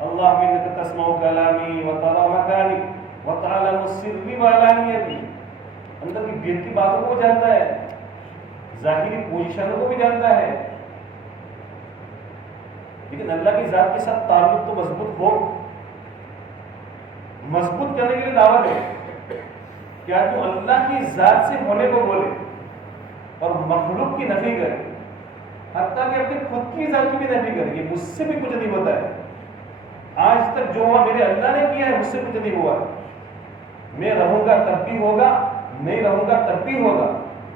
اللہ انک تسمع کلامی وتری مکانی وتعلم سری وعلانیتی. اندر کی دل کی باتوں کو جانتا ہے، ظاہری پوزیشنوں کو بھی جانتا ہے. لیکن اللہ کی ذات کے ساتھ تعلق تو مضبوط کرنے کے لیے دعوت ہے. کیا تو اللہ کی ذات سے ہونے کو بولے اور مخلوق کی نفی کرے، حتیٰ کہ اپنی خود کی ذات کی بھی نفی کرے کہ مجھ سے بھی کچھ نہیں ہوتا ہے. آج تک جو ہوا میرے اللہ نے کیا ہے، مجھ سے کچھ نہیں ہوا. میں رہوں گا تب بھی ہوگا، نہیں رہوں گا تب بھی ہوگا.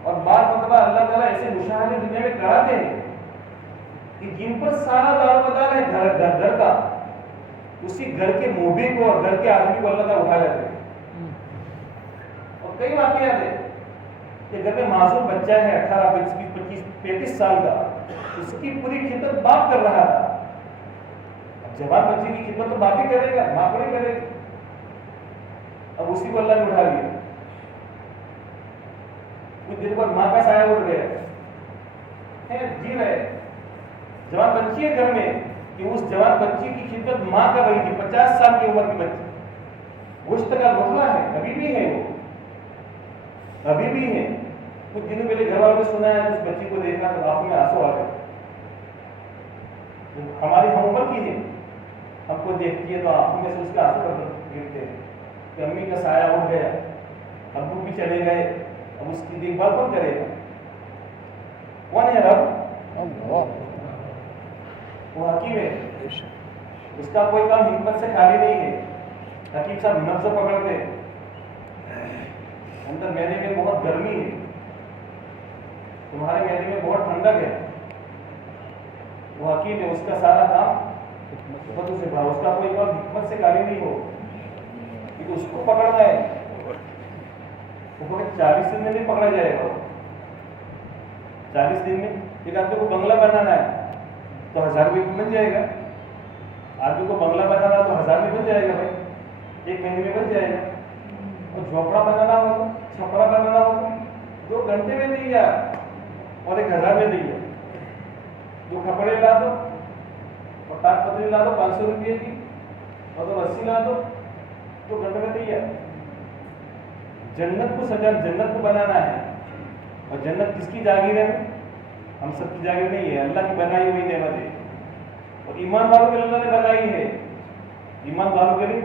اور بعض مرتبہ اللہ تعالیٰ ایسے مشاہدے دنیا میں کراتے ہیں کہ جن پر سارا دار و مدار ہے گھر کا، اسی گھر کے موبی کو اور گھر کے آدمی کو اللہ تعالیٰ اٹھا لیتے ہیں. اور کئی واقعات ہیں کہ گھر میں معصوم بچہ ہے 18 20 25 35 سال کا، اس کی پوری خدمت باپ کر رہا تھا. اب جوان بچے کی خدمت تو باپ ہی کرے گا، ماں تھوڑی کرے گا. اب اسی کو اللہ نے اٹھا لیا. کچھ دن بعد ماں کا سایہ اٹھ گیا، جی رہے جوان بچی ہے گھر میں کہ اس جوان بچی کی خدمت ماں کر رہی تھی. 50 سال کی عمر کی بچی، گوشت کا لوٹلا ہے، ابھی بھی ہے، وہ ابھی بھی ہے. کچھ دنوں پہلے گھر والوں نے سنا ہے اس بچی کو دیکھا تو آنکھوں میں آنسو آ گئے. ہماری ہم عمر کی ہے، ہم کو دیکھتی ہے تو آنکھوں میں سے اس کے آنسو گرتے ہیں کہ امی کا سایہ اٹھ گیا، ابو بھی چلے گئے، اب اس کی دیکھ بھال کون کرے گا؟ کون ہے رب؟ وہ حکیم ہے، اس کا کوئی کام حکمت سے خالی نہیں ہے. حکیم صاحب نبض پکڑتے، اندر میدے میں بہت گرمی ہے، تمہارے میدے میں بہت ٹھنڈک ہے. وہ حکیم ہے، اس کا سارا کام حکمتوں سے بھرا، اس کا کوئی کام حکمت سے خالی نہیں ہو. کیونکہ اس کو پکڑنا ہے، وہ 40 دن میں نہیں پکڑا جائے گا. 40 دن میں ایک آدمی کو بنگلہ بنانا ہے تو 1000 روپئے میں بن جائے گا. آدمی کو بنگلہ بنانا تو 1000 میں بن جائے گا بھائی، 1 مہینے میں بن جائے گا. اور جھوپڑا بنانا ہو تو، چھپرا بنانا ہو تو 2 گھنٹے میں دے گا اور 1000 میں دے گا. 2 کپڑے لا دو اور ٹاٹ پتری لا دو 500 روپئے کی، اور 2 رسی لا دو، 2 گھنٹے میں دے گا. جنت کو جنت کو بنانا ہے. اور جنت کس کی جاگیر ہے؟ ہم سب کی جاگیر نہیں ہے، اللہ کی بنائی ہوئی نعمت ہے. اور ایمان والوں کے لیے اللہ نے بنائی ہے، ایمان والوں کے لیے.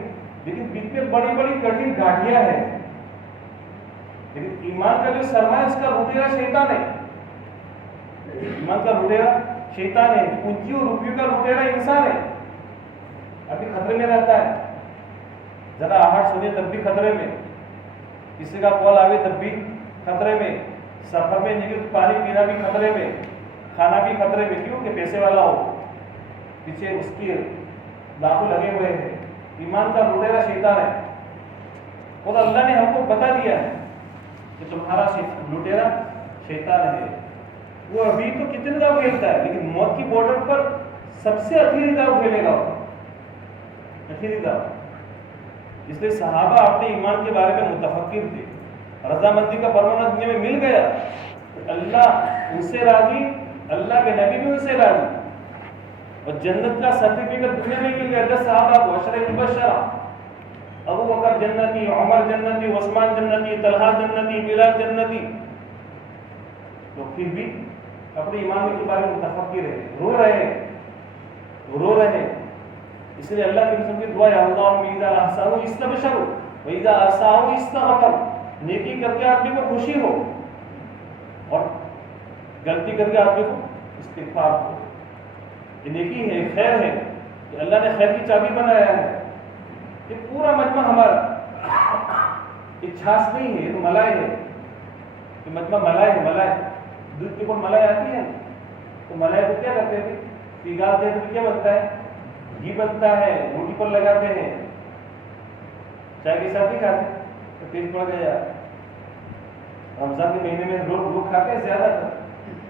لیکن بیچ میں بڑی بڑی کٹھن گھاٹیاں ہیں. لیکن ایمان کا جو سرمایہ اس کا لٹیرا شیطان ہے. ایمان کا لٹیرا شیطان ہے، پونجی اور روپیوں کا لٹیرا انسان ہے، ابھی خطرے میں رہتا ہے. ذرا آہٹ سنیے تب بھی خطرے میں، کسی کا کال آوے تب بھی خطرے میں، سفر میں نکل پانی پینا بھی خطرے میں، کھانا بھی خطرے میں. کیوں کہ پیسے والا ہو، پیچھے اس کی لاکھوں لگے ہوئے ہیں. ایمان کا لٹیرا شیطان ہے. اور اللہ نے ہم کو بتا دیا ہے کہ تمہارا لٹیرا شیطان ہے. وہ ابھی تو کتنے داؤ کھیلتا ہے، لیکن موت کی بارڈر پر سب سے اخیری داؤ کھیلے گا، اخیری داؤ. اس لیے صحابہ اپنے ایمان کے بارے میں متفکر تھے. رضامندی کا پروانہ دنیا میں مل گیا، اللہ ان سے راضی، اللہ کے نبی بھی ان سے راضی، اور جنت کا سرٹیفکیٹ دنیا میں مل گیا. 10 صحابہ کو عشرہ مبشرہ، ابو بکر جنتی، عمر جنتی، عثمان جنتی، طلحہ جنتی، بلال جنتی. تو پھر بھی اپنے ایمان کے بارے میں متفکر ہے، رو رہے ہیں. اس لیے اللہ کی قسم کی دعا ہے، اللہم اذا احسنوا استبشروا واذا اساءوا استغفروا. نیکی کر کے آدمی کو خوشی ہو اور غلطی کر کے آدمی کو استغفار ہو. یہ نیکی ہے، خیر ہے کہ اللہ نے خیر کی چابی بنایا ہے. یہ پورا مجمع ہمارا، یہ چھاس نہیں ہے، یہ تو ملائی ہے. یہ مجمع ملائی ہے. ملائی دودھ کے اوپر ملائی آتی ہے تو ملائی کو کیا کرتے ہیں، پگھالتے ہیں تو کیا بنتا ہے، گھی بنتا ہے، روٹی پر لگاتے ہیں، چائے کے ساتھ بھی کھاتے ہیں. تو پیٹ پڑ گیا. رمضان کے مہینے میں لوگ کھاتے ہیں زیادہ تر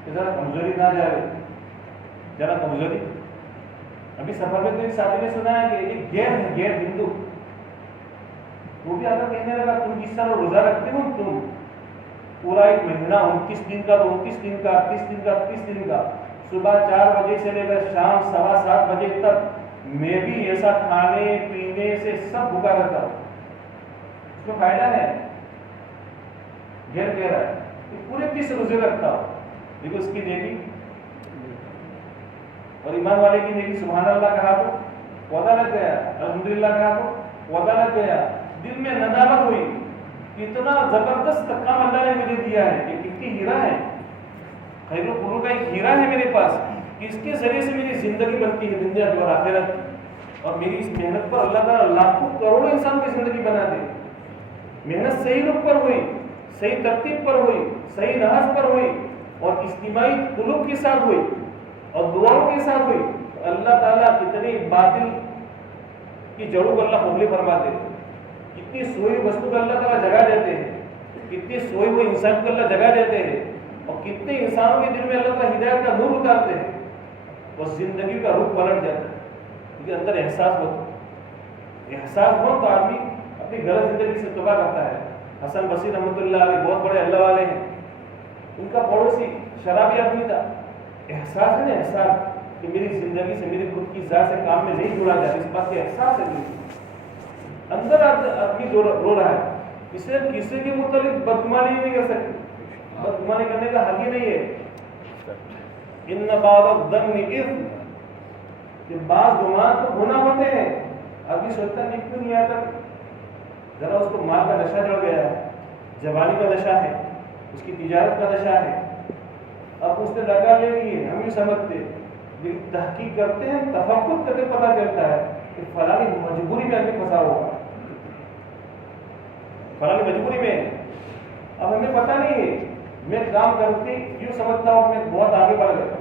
کہ ذرا کمزوری نہ جائے، ذرا کمزوری. ابھی سفر میں تو ایک ساتھی نے سنا ہے کہ ایک غیر ہندو وہ بھی آتا کہنے لگا، تم جس طرح روزہ رکھتے ہو تم پورا ایک مہینہ 29 دن کا، 29 دن کا، 38 دن کا، 38 دن کا، صبح 4 بجے سے لے کر شام 7:15 بجے تک میں بھی ایسا کھانے پینے سے سب بھوکا رہتا ہوں. اس میں فائدہ ہے، غیر کہہ رہا ہے کہ پورے 30 روزے رکھتا ہوں، لیکن اس کی نیکی اور ایمان والے کی نیکی سبحان اللہ کہا تو وعدہ لگ گیا، الحمدللہ کہا تو وعدہ لگ گیا. دل میں ندامت ہوئی، اتنا زبردست کام اللہ نے مجھے دیا ہے، یہ کتنی ہیرا ہے، خیر القرون کا ایک ہیرا ہے میرے پاس کہ اس کے ذریعے سے میری زندگی بنتی ہے دنیا اور آخرت. اور میری اس محنت پر اللہ تعالیٰ لاکھوں کروڑوں انسان کی زندگی بنا دے. محنت صحیح رخ پر ہوئی، صحیح ترتیب پر ہوئی، صحیح نہج پر ہوئی، اور اجتماعی قلوب کے ساتھ ہوئی اور دعاؤں کے ساتھ ہوئی، تو اللہ تعالیٰ کتنی باطل کی جڑوں کو اللہ قبول فرما دے. کتنی سوئی وستو کو اللہ تعالیٰ جگہ دیتے ہیں، کتنی سوئی ہوئی انسان کو اللہ جگہ دیتے ہیں، اور کتنے انسانوں کے دل میں اللہ تعالیٰ ہدایت کا نور اتارتے ہیں اور زندگی کا رخ پلٹ جاتا ہے. کیونکہ اندر احساس ہو تو آدمی اپنی غلط زندگی سے توبہ کرتا ہے. حسن بصری رحمۃ اللہ علیہ بہت بڑے اللہ والے ہیں، ان کا پڑوسی شرابی آدمی تھا. احساس ہے نا، احساس کہ میری زندگی سے، میری خود کی ذات سے کام میں نہیں جڑا جاتا، اس بات کا احساس ہے اندر آدمی رو رہا ہے. اسے کسی کے متعلق بدگمانی نہیں کر سکتے، بدگمانی کرنے کا حق ہی نہیں ہے. ان بعض الظن اثم، کہ بعض گمان تو گناہ ہوتے ہیں. آدمی سوچتا نہیں کیوں نہیں آتا، ذرا اس کو مال کا نشہ چڑھ گیا ہے، جوانی کا نشہ ہے، اس کی تجارت کا نشہ ہے، اب اس نے لگا لے لی ہے. ہم یہ سمجھتے لیکن تحقیق کرتے ہیں، تفکر کر کے پتہ چلتا ہے کہ فلاں مجبوری میں آدمی پھنسا ہوگا، فلاں مجبوری میں. اب ہمیں پتہ نہیں ہے، میں کام کرتے یوں سمجھتا ہوں میں بہت آگے بڑھ گیا،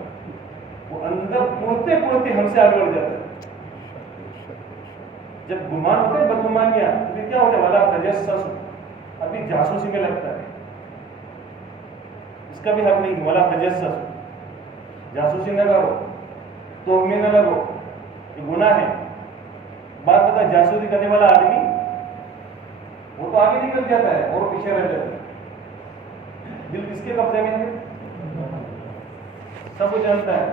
وہ اندر پڑتے ہم سے آگے بڑھ جاتا ہے. جب گمان ہوتے ہیں بدگمانیاں تو پھر کیا ہوتا ہے، والا تجسس، ابھی جاسوسی میں لگتا ہے. اس کا بھی حق نہیں، والا تجسس، جاسوسی نہ کرو، توہمے نہ لگو، یہ گناہ ہے. بات پتا جاسوسی کرنے والا آدمی وہ تو آگے نکل جاتا ہے اور پیچھے رہ جاتا ہے. دل کس کے قبضے میں ہے، سب کو جانتا ہے.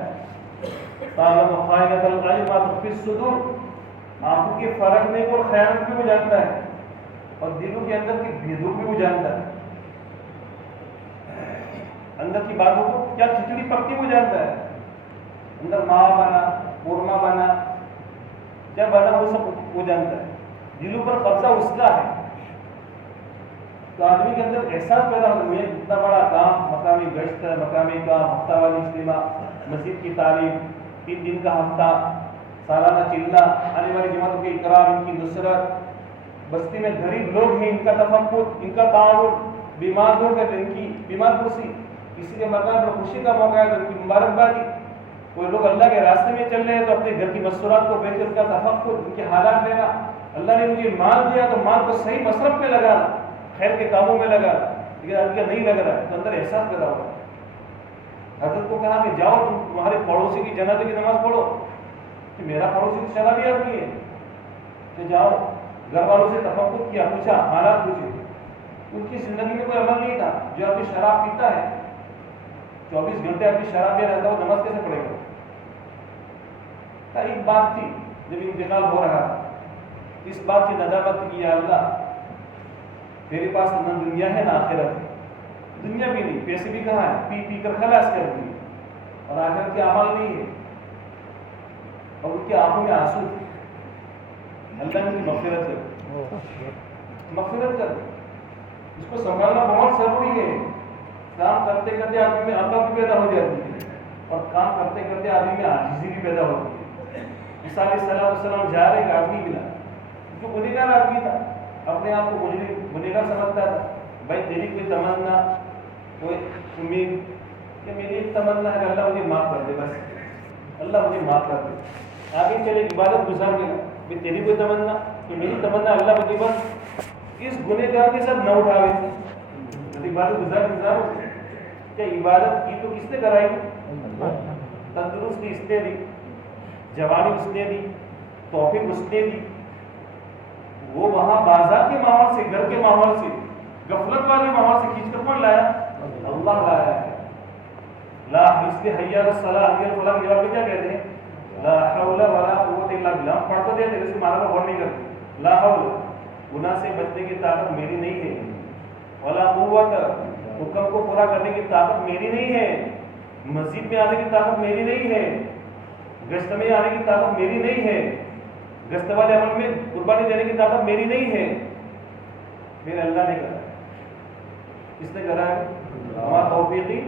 تعلم خائنۃ الاعین ما تخفی الصدور، آنکھوں کے فرق نہیں اور خیانت بھی وہ جانتا ہے، اور دلوں کے اندر کی بھیدوں بھی وہ جانتا ہے. اندر کی باتوں کو کیا کھچڑی پکتی وہ جانتا ہے. اندر ماں بنا، قورمہ بنا، کیا بنا وہ سب وہ جانتا ہے. دلوں پر قبضہ اس کا ہے. تو آدمی کے اندر احساس پیدا ہوتا ہے، اتنا بڑا کام، مقامی گشت، مقامی کام، ہفتہ والی اجتماع، مسجد کی تعلیم، 3 دن کا ہفتہ، سالانہ چلہ، آنے والی جماعتوں کے اکرام، ان کی نصرت، بستی میں غریب لوگ ہیں ان کا تفقد، ان کا تعاون، بیمار لوگ ہیں ان کی بیمار پرسی، کسی کے مکان پر خوشی کا موقع ہے تو ان کی مبارکبادی، کوئی لوگ اللہ کے راستے میں چل رہے ہیں تو اپنے گھر کی مسورات کو بیچ کر ان کا تفقد، ان کے حالات لینا، اللہ نے مجھے مال دیا تو مال کو صحیح مصرف میں لگانا، خیر کے کاموں میں لگانا، لیکن اب یہ نہیں لگ رہا ہے تو اندر احساس پیدا ہوا۔ حضرت کو کہا کہ جاؤ تم تمہارے پڑوسی کی جنازے کی نماز پڑھو، کہ میرا پڑوسی شرابی آدمی ہے، کہ جاؤ۔ گھر والوں سے تفقد کیا، پوچھا، حالات پوچھے، ان کی زندگی میں کوئی عمل نہیں تھا۔ جو آدمی شراب پیتا ہے 24 گھنٹے آدمی شراب میں رہتا ہے، وہ نماز کیسے پڑھے گا؟ ایک بات تھی جب انتقال ہو رہا تھا، اس بات کی ندامت کی، یا اللہ تیرے پاس نہ دنیا ہے نہ آخرت ہے، دنیا بھی نہیں، پیسے بھی کہاں ہے، پی پی کر خلاص کر دی، اور آخرت کے اعمال نہیں ہے، اور ان کی آنکھوں میں آنسو تھے۔ اللہ کی مغفرت کر، مغفرت کر، اس کو سنبھالنا بہت ضروری ہے۔ کام کرتے کرتے آدمی میں عقل بھی پیدا ہو جاتی ہے، اور کام کرتے کرتے آدمی میں عاجزی بھی پیدا ہوتی ہے۔ عیسیٰ علیہ السلام جا رہے ایک آدمی ملا جو گنہگار آدمی تھا، اپنے آپ کو گنہگار سمجھتا تھا۔ بھائی تیری کوئی تمنا، کوئی امید؟ کہ میری ایک تمنا ہے کہ اللہ مجھے معاف کر دے، بس اللہ مجھے معاف کر دے۔ آگے چلے عبادت گزار گیا، کہ تیری کوئی تمنا؟ کہ میری تمنا اللہ مجھے بس اس گنہگار کے ساتھ نہ اٹھاوے۔ عبادت گزار کہ عبادت کی تو کس نے کرائی؟ تندرستی اس نے دی، جوانی اس نے دی، توفیق اس نے دی۔ وہ وہاں بازار کے ماحول سے، گھر کے ماحول سے، غفلت والے ماحول سے کھینچ کر کون لایا؟ اللہ لایا ہے۔ لا اس لیے حی علی الصلاۃ، حی علی الفلاح کے جواب میں کیا کہتے ہیں؟ لا حول ولا قوت الا باللہ۔ پڑھ تو دیتے لیکن معنی کو غور نہیں کرتے۔ لا حول، گناہ سے بچنے کی طاقت میری نہیں ہے، ولا قوت، حکم کو پورا کرنے کی طاقت میری نہیں ہے، مسجد میں آنے کی طاقت میری نہیں ہے، گشت میں آنے کی طاقت میری نہیں ہے، گشت والے عمل میں قربانی دینے کی طاقت میری نہیں ہے، میرے اللہ نے کرا ہے۔ کس نے کرا ہے؟ ہمارا توفیقی،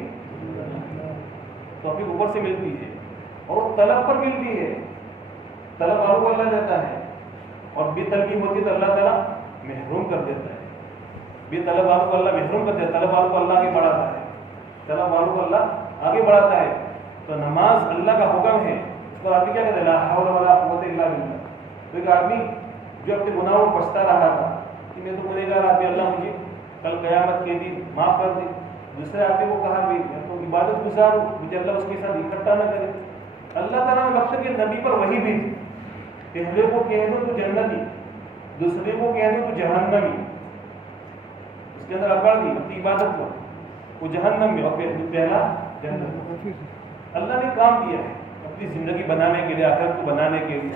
توفیق اوپر سے ملتی ہے اور طلب پر ملتی ہے۔ طلب والوں کو اللہ دیتا ہے، اور بے طلبی ہوتی ہے تو اللہ تعالیٰ محروم کر دیتا ہے۔ بے طلب والوں کو اللہ محروم کر دیتا ہے، طلب والوں کو اللہ آگے بڑھاتا ہے، طلب والوں کو اللہ آگے بڑھاتا ہے۔ تو نماز اللہ کا حکم ہے، اس پر آدمی کیا کہتے ہیں؟ لا حول ولا قوت الا باللہ۔ تو ایک آدمی جو اپنے گناہوں کو پچھتا رہا تھا کہ میں تو گنہگار آدمی، اللہ مجھے کل قیامت کے دن معاف کر دے۔ دوسرے آدمی کو کہا بھی میں تو عبادت گزار ہوں، مجھے اللہ اس کے ساتھ اکٹھا نہ کرے۔ اللہ تعالیٰ نے وقت کے نبی پر وحی بھی تھی، پہلے کو کہہ دو تو جنتی، دوسرے کو کہہ دو تو جہنمی، اس کے اندر اکڑ دی اپنی عبادت کو، وہ جہنم میں، اور پہلا جنت۔ اللہ نے کام دیا ہے اپنی زندگی بنانے کے لیے، آخرت کو بنانے کے لیے،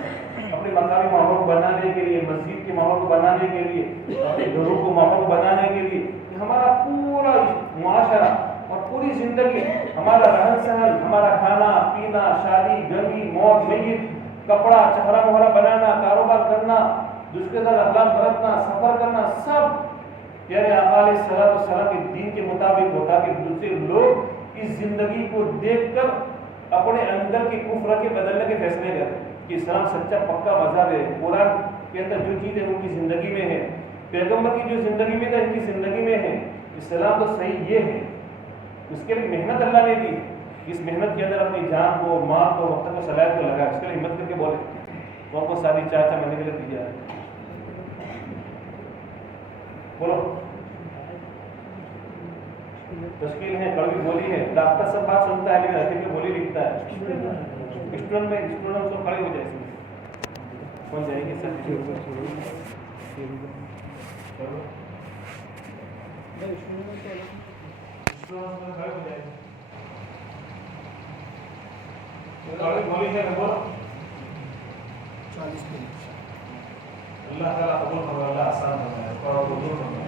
اپنے مقامی ماحول کو بنانے کے لیے، مسجد کے ماحول کو بنانے کے لیے، اپنے گھروں کو ماحول کو بنانے کے لیے، کہ ہمارا پورا معاشرہ اور پوری زندگی، ہمارا رہن سہن، ہمارا کھانا پینا، شادی گرمی، موت میت، کپڑا چہرہ مہرہ بنانا، کاروبار کرنا، دوسرے کے ساتھ اخلاق برتنا، سفر کرنا، سب پیارے آقا علیہ السلام کے دین کے مطابق ہوتا کہ دوسرے لوگ اس زندگی کو دیکھ کر اپنے اندر کے کفر کے بدلنے کے فیصلے کریں کہ اسلام سچا پکا مذہب ہے، قرآن کے اندر جو چیز ہے ان کی زندگی میں ہے، پیغمبر کی جو زندگی میں ہے ان کی زندگی میں ہے، اسلام تو صحیح یہ ہے۔ اس کے لیے محنت اللہ نے دی، اس محنت کے اندر اپنی جان کو، مال کو، وقت کو، صلاحیت کو لگا، اس کے لیے ہمت کر کے بولے تو آپ کو ساری چاچا مہینے کے لیے دی جائے۔ بولو تشکیل ہے، کڑوی بولی ہے، ڈاکٹر سب بات سنتا ہے لیکن حقیقت میں بولی لکھتا ہے۔ اسٹوڈنٹ میں سب کھڑے ہو جائے، کون جائے گی سر؟ بولی ہے اللہ تعالیٰ قبول کرو، اللہ آسان بنائے اور قبول کرو۔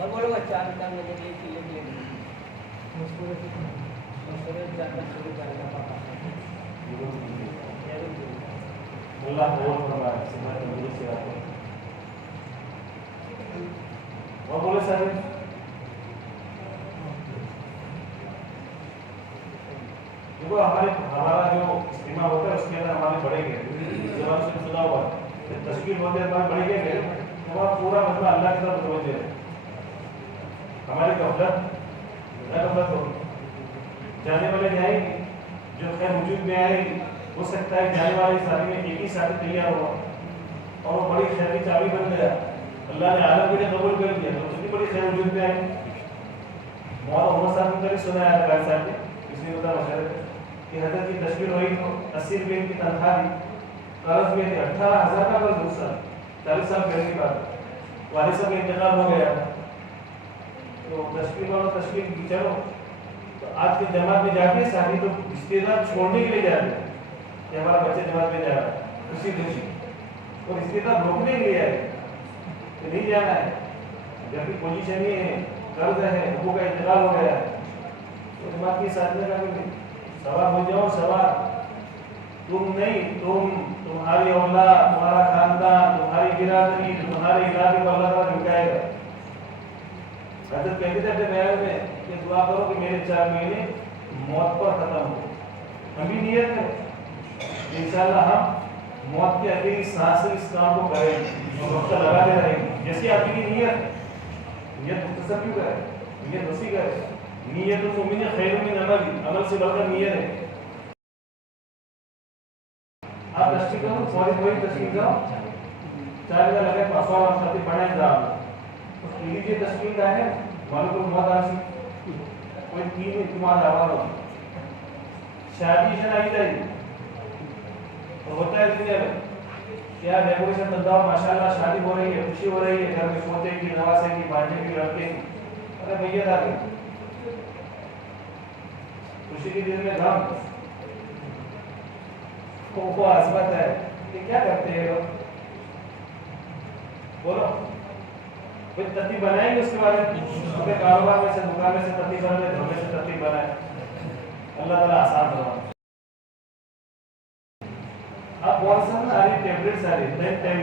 اور بولو بچہ کام میں دیکھ لے لے اللہ قبول فرمائے، سمجھ میں سے آپ کو اور بولے سر دیکھو ہمارا جو اجتماع ہوتا ہے اس کے اندر ہمارے بڑے گئے زبان سے سنا ہوا تشکیل ہوتے ہیں ہمارے بڑے گئے ہمارا پورا مطلب اللہ کی طرف متوجہ ہے. ہماری غفلت ہوگی. جانے والے جائیں گے جو خیر وجود میں آئے گی ہو سکتا ہے جانے والی شادی میں ایک ہی شادی تیار ہوا اور وہ بڑی خیر کی چابی بن گیا. اللہ نے عالم کے لیے قبول کر دیا تو اتنی بڑی خیر وجود میں آئی. مولانا محمد صاحب نے کبھی سنا ہے غیر صاحب نے اس لیے بتا مشورے کہ حضرت کی تشکیل ہوئی تو 80 روپئے کی تنخواہ دی قرض میں 18,000 کا قرض دوسرا 40 سال پہلے کی بات. والد صاحب کا انتقال ہو گیا تو تشکیل والوں تشکیل کی چلو تو آج کے جماعت میں جا کے شادی تو رشتے دار چھوڑنے کے لیے جا رہے ہیں کہ ہمارا بچہ جماعت میں جا رہا ہے خوشی خوشی اور رشتے دار روکنے کے لیے آئے کہ نہیں جانا ہے جبکہ پوزیشن یہ ہے قرض ہے ابو کا انتقال ہو گیا ہے تو جماعت کی ساتھ میں کہا سوال ہو جاؤ سوال تم نہیں تمہاری اولاد تمہارا خاندان تمہاری برادری تمہارے علاقے کو اللہ تعالیٰ جھکائے گا. حضرت کہتے تھے اپنے بیان میں کہ دعا کرو کہ میرے 4 مہینے موت پر ختم ہو. ہم بھی نیت ہے انشاءاللہ ہم موت کی اخیری سانس سے اس کام کو کریں گے اور وقت لگاتے رہیں گے. جیسی آپ کی نیت مختصر کیوں کرے نیت وسیع کرے. نیت المؤمن خیر من عمل سے بڑھ کر نیت ہے. آپ تشکیل کرو فوری تشکیل کرو 4 ہزار لگے پاسوال اور خطی پڑھائیں جاؤ تو لیجیے تشکیل کا ہے معلوم کو بہت آسی کوئی 3 اعتماد آواز ہو شادی شنائی جائے تو ہوتا ہے دنیا میں کیا ڈیکوریشن بنتا ہو ماشاءاللہ شادی ہو رہی ہے خوشی ہو رہی ہے گھر میں پوتے کی نواسے کی بانٹے کی لڑکے کی ارے بھیا تھا خوشی کے دن میں غم وہ عظمت ہے کہ کیا کرتے ہیں لوگ بولو کوئی ترتیب بنائیں گے اس کے بعد اپنے کاروبار میں سے دکان میں سے ترتیب بنا لے گھر میں سے ترتیب بنائے اللہ تعالیٰ آسان بنا. آپ بہت سا نا آری ٹیبلیٹ ساری ٹائم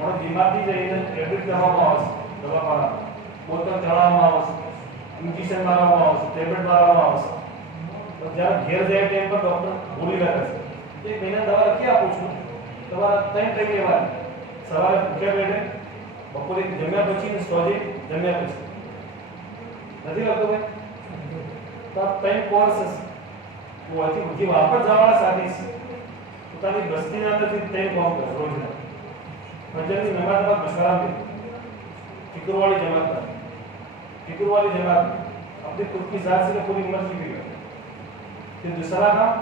اور دماغ کی جائے ٹیبلیٹ کا ہوا ہاؤس دوا پڑا بوتل چڑھا ہوا ہاؤس انجیکشن مارا ہوا ہاؤس ٹیبلیٹ مارا ہوا ہاؤس اور جب گھیر جائے ٹائم پر ڈاکٹر بھول ہی رہا ہے 1 مہینہ دوا رکھیے آپ پوچھو دوا ٹائم کے بعد سوال کیا بیٹھے بپورے جمعہ پچی نے سوجے جمعہ پچی نہیں لگتا ہے تو آپ ٹائم کورسز وہ آتی مجھے واپس جاوانا ساتھی سے پتانی بستی نہ تھی ٹائم کام کر روز نہ مجھے نہیں نماز بعد مشورہ میں فکر والی جماعت اپنی خود کی ذات سے پوری عمر کی بھی پھر دوسرا کام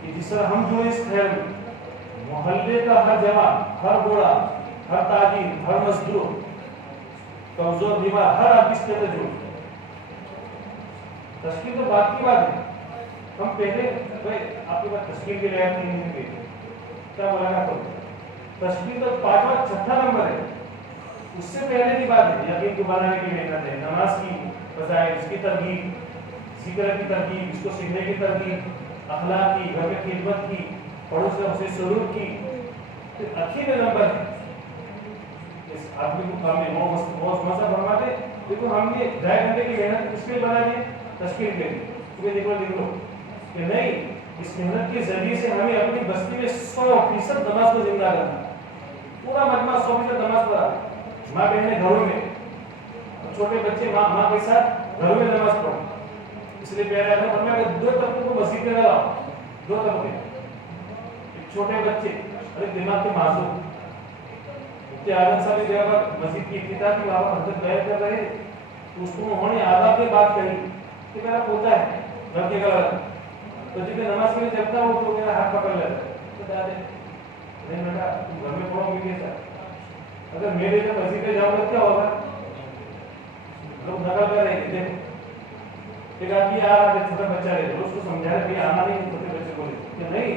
کہ جس طرح ہم جو اس خیر میں محلے کا ہر جوان ہر بوڑھا ہر تاجر ہر مزدور کمزور بیمار ہر آپ اس کے اندر جوڑ تشکیل تو بات کی بات ہے. ہم پہلے آپ کے پاس تشکیل کے لئے نہیں ہیں کیا بولا کرو تشکیل تو 5واں 6تھا نمبر ہے. اس سے پہلے کی بات ہے یقین کو بنانے کی محنت ہے نماز کی فضائل اس کی ترغیب ذکر کی ترغیب اس کو سیکھنے کی ترغیب اخلاق کی گھر میں خدمت کی پڑوس میں اسے سلوک کی. پھر اخیر نمبر ہے اس آدمی کو کام میں موت مسا فرماتے دیکھو ہم نے 2.5 گھنٹے کی محنت کس لیے بنا دی تشکیل کے لیے تمہیں دیکھ لو کہ نہیں اس محنت کے ذریعے سے ہمیں اپنی بستی میں 100% نماز کو زندہ کرنا پورا مجمع 100% نماز پڑھا ماں بہنیں گھروں میں چھوٹے بچے ماں کے ساتھ گھروں میں نماز پڑھو. اس لیے پیارے اللہ فرمایا کہ 2 طبقوں کو مسجد میں لاؤ 2 طبقے ایک چھوٹے بچے اور ایک دماغ کے معصوم. مفتی اعظم صاحب نے جب مسجد کی افتتاح کی وہاں پر حضرت بیان کر رہے تو اس کو انہوں نے آداب کی بات کہی کہ میرا پوتا ہے گھر کے گھر تو جب نماز کے لیے جبتا وہ تو میرا ہاتھ پکڑ لیتا ہے تو دادے نہیں بیٹا تم گھر میں پڑھو گے کیسا اگر میرے جب مسجد پہ جاؤں گا کیا ہوگا لوگ نقل کر رہے ہیں دیکھو ایک آدمی آ رہا ہے چھوٹا بچہ ہے اس کو سمجھا رہے کہ آنا نہیں چھوٹے بچے کو کہ نہیں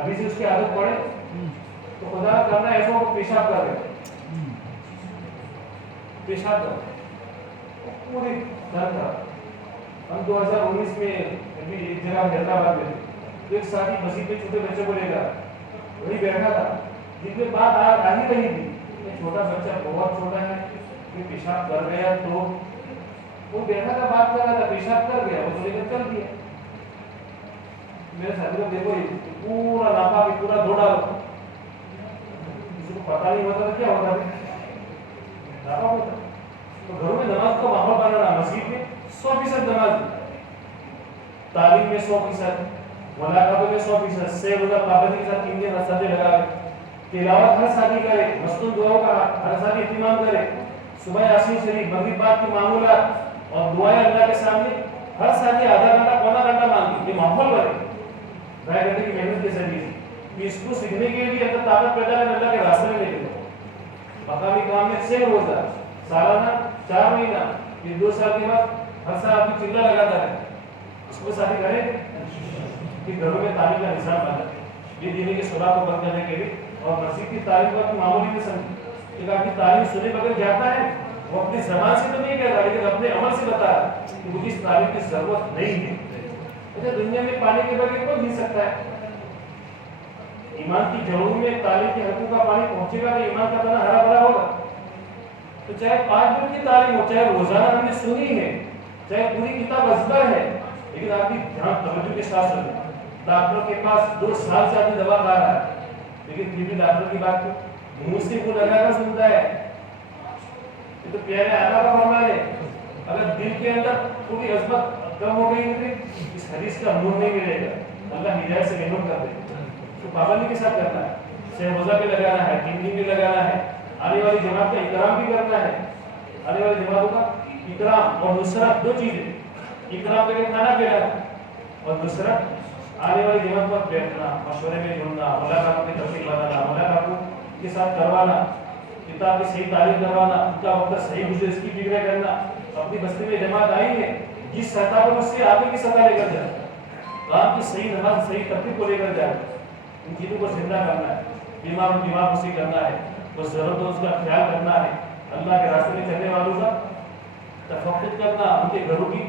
ابھی سے اس کی عادت پڑے تو خدا کرنا ایسا وہ پیشاب کر رہے پیشاب کر پوری گھر کا. ہم 2019 میں ابھی ایک جگہ حیدرآباد میں تو ایک ساتھی مسجد میں چھوٹے بچے کو لے کر وہی بیٹھا تھا جس میں بات آ ہی رہی تھی کہ چھوٹا بچہ بہت چھوٹا ہے کہ پیشاب کر گیا تو وہ بیٹھا تھا بات کر رہا تھا پیشاب کر گیا وہ لے کر چل دیا. میرے ساتھی کو دیکھو یہ پورا ناپا بھی پورا دھو ڈالو، کسی کو پتہ نہیں ہوتا تو کیا ہوتا ہے، ناپا ہوتا. تو گھروں میں نماز کا ماحول بنانا، مسجد میں 100% نماز، تعلیم میں 100%، ملاقاتوں میں 100%، سے روزہ پابندی کے ساتھ 3 دن سجدے لگائے، تلاوت ہر ساتھی کرے، مستور دعاؤں کا ہر ساتھی اہتمام کرے، صبح یاسین شریف، مغرب بعد کی معمولات اور دعائیں اللہ کے سامنے ہر ساتھی آدھا گھنٹہ پونا گھنٹہ مانگی، یہ ماحول بنے 2.5 گھنٹے کی محنت کے ذریعے سے اس کو سیکھنے کے لیے اندر طاقت پیدا کرنے اللہ کے راستے میں لے کے جاؤ. مقامی کام میں 6 روزہ سالانہ 4 مہینہ، یہ 2 سال کے بعد ہر سال آپ کی چلہ لگاتا ہے، اس کو ساتھی کریں کہ گھروں میں تعلیم کا نظام بنا، یہ دینی کے شعبہ کو بند کرنے کے لیے. اور مسجد کی تعلیم کو معمولی میں سمجھیں کہ آپ کی تعلیم سنے بغیر جاتا ہے، وہ اپنی زبان سے تو نہیں کہتا لیکن اپنے عمل سے بتا رہا ہے کہ مجھے اس تعلیم کی ضرورت نہیں ہے. دنیا میں پانی کے بغیر کون جی سکتا ہے؟ ایمان کی جڑوں میں تعلیم کے حقوق کا پانی پہنچے گا تو ایمان کا تنا ہرا بھرا ہوگا. تو چاہے 5 منٹ کی تعلیم ہو، چاہے روزانہ ہم نے سنی ہے، چاہے پوری کتاب ازبر ہے، لیکن آپ کی دھیان توجہ کے ساتھ سنیں. ڈاکٹر کے پاس 2 سال سے آدمی دوا کھا رہا ہے لیکن پھر بھی ڈاکٹر کی بات کو منہ سے منہ لگا کر سنتا ہے. یہ تو پیارے آقا کا فرمان ہے، اگر دل کے اندر پوری عظمت کم ہو گئی ہے اس حدیث کا نور نہیں ملے گا. اللہ ہدایت سے محروم کر دے. تو پابندی کے ساتھ کرنا ہے، سے روزہ پہ لگانا ہے، 3 دن بھی لگانا ہے، آنے والی جماعت کا اکرام بھی کرنا ہے. آنے والی جماعتوں کا اکرام اور نصرت 2 چیزیں، اکرام کے لیے کھانا کھلانا اور نصرت آنے والی جماعت پر بیٹھنا، مشورے میں جڑنا، ملاقاتوں کی ترتیب بنانا، ملاقاتوں کے ساتھ کروانا، کتاب کی صحیح تعلیم کروانا، ان کا وقت صحیح گزرے اس کی فکر کرنا. اپنی بستی میں جماعت آئی ہے، جس سطح پر اس سے آگے کی سطح لے کر جائے، کام کی صحیح نماز صحیح ترتیب کو لے کر جائے. ان چیزوں کو زندہ کرنا ہے، بیمار و بیمار اسی کرنا ہے، وہ ضرورت ہو اس کا خیال کرنا ہے، اللہ کے راستے میں چلنے والوں کا تفقد کرنا، ان کے گھروں کی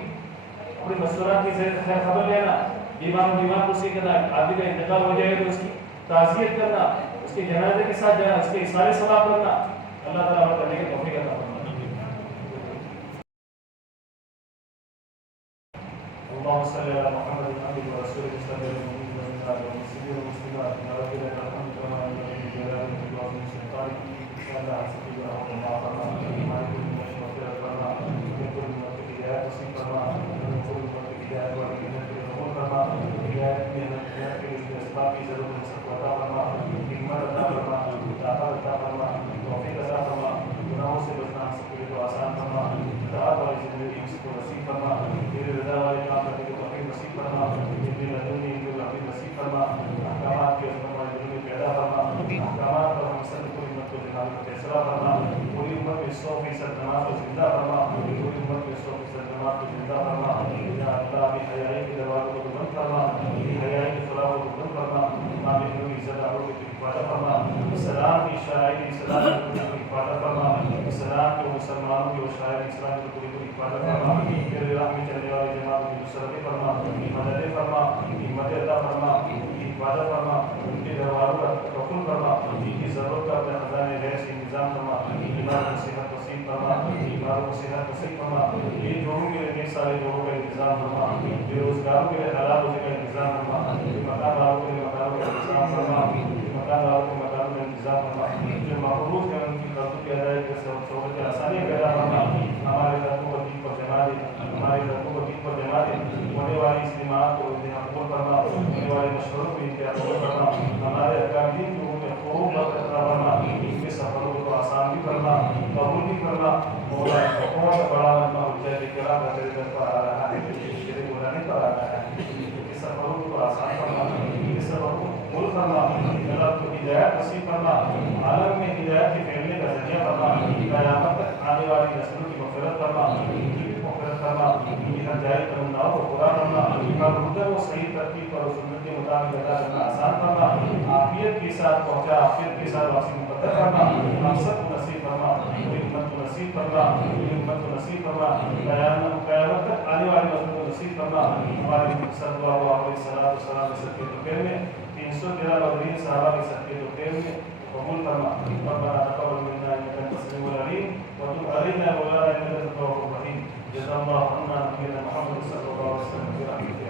اپنے مشورات کی خیر خبر لینا، بیمار و بیمار کو کرنا، آدمی کا انتقال ہو جائے تو اس کی تعزیت کرنا، اس کے جنازے کے ساتھ جانا، اس کے اصالے ثواب کرنا. اللہ تعالیٰ عمل کرنے کی توفیق عطا فرمائے. اللهم صل على محمد عبدك ورسولك صلى الله عليه وسلم والمسلمات ونبي الرحمن كما ينبغي لجلال وجهه وعظيم سلطانه وعلى حسبه وعلى الله ما يكون من مغفرة فرما ويكون من هداية نصيب فرما ويكون من هداية والجنة والغفور فرما هداية من الجنة بالأسباب في زلوم السقوطة فرما حكمة فرما طاقة فرما توفيق فرما گناہوں سے بچنا سکے تو آسان فرما، اطاعت والی زندگی اس کو نصیب فرما، تیرے رضا والے کام کرنے کو توفیق نصیب فرما، تیرے لدنی جو توفیق نصیب فرما، احکامات کی عظمت والے دل میں پیدا فرما، احکامات پر ہم سب پوری امت کو جناب کا فیصلہ فرما، پوری امت میں 100% نماز کو زندہ فرما، پوری امت میں 100% نماز کو زندہ فرما. یا اللہ اپنی حیائی کے دروازوں کو بند فرما، اپنی حیائی کے فراغوں کو بند فرما، ہمارے دلوں کی عزت آبرو کی حفاظت فرما، اسلام کی شاعری اسلام کی حفاظت فرما، اسلام کے مسلمانوں کی اور شاعر اسلام کی پوری پوری حفاظت فرما. تیرے راہ میں چلنے والی جماعت کی نصرت فرما، مدد فرما، ہمت عطا فرما، حفاظت فرما، ان کے دروازوں کا رکن فرما، ان کی ضرورت کا اپنے خزانے غیر سے انتظام فرما، ایمان کو صحت نصیب فرما، ایمان کو صحت نصیب فرما. یہ جوڑوں کے لیے سارے جوڑوں کا انتظام فرما، بے روزگاروں کے لیے حالات ہونے کا انتظام فرما، مکان والوں کے لیے مکانوں کا انتظام فرما، مکان والوں کے مکانوں کا انتظام فرما، جو محروف ہیں ان کی قرضوں کی ادائیگی کے سہولت آسانی پیدا فرما. ہمارے لڑکوں کو دین پر جما دے، ہمارے لڑکوں کو دین پر جما دے. ہونے والی اس جماعت کو انتہا قبول فرما، ہونے والے مشوروں کو انتہا قبول فرما. ہمارے اکابرین کو انہیں خوب عطا فرما، ان کے سفروں کو آسان بھی فرما، قبول بھی فرما. مولا بہت بڑا مجمع حجت کرام تیرے در پر آ رہا ہے، تیرے بلانے پر آ رہا ہے. ان کے سفروں کو آسان فرما، ان کے سفروں کو قبول فرما. اللہ کو ہدایت نصیب فرما، عالم میں ہدایت کے پھیلنے کا ذریعہ فرما. قیامت تک آنے والی نسلوں کی مغفرت فرما، ان کی بھی مغفرت فرما، ان کی ہر جائے تمناؤں کو پورا کرنا. ہر مدعا کو صحیح ترتیب پر اور سنت کے مطابق ادا کرنا آسان فرما. عافیت کے ساتھ پہنچا، عافیت کے ساتھ واپسی مقدر فرما. ہم سب کو نصیب فرما، پوری امت کو نصیب فرما، پوری امت کو نصیب فرما. قیامت تک آنے والی نسلوں کو نصیب فرما. ہمارے صلی اللہ علیہ وسلم کے صدقے تو خیر میں 313 بدرین صحابہ کے صدقے تو خیر میں قبول فرما. ربنا تقبل منا انك انت السميع العليم وتب علينا مولانا انك انت التواب الرحيم. جزا الله عنا نبينا محمد صلى الله عليه وسلم.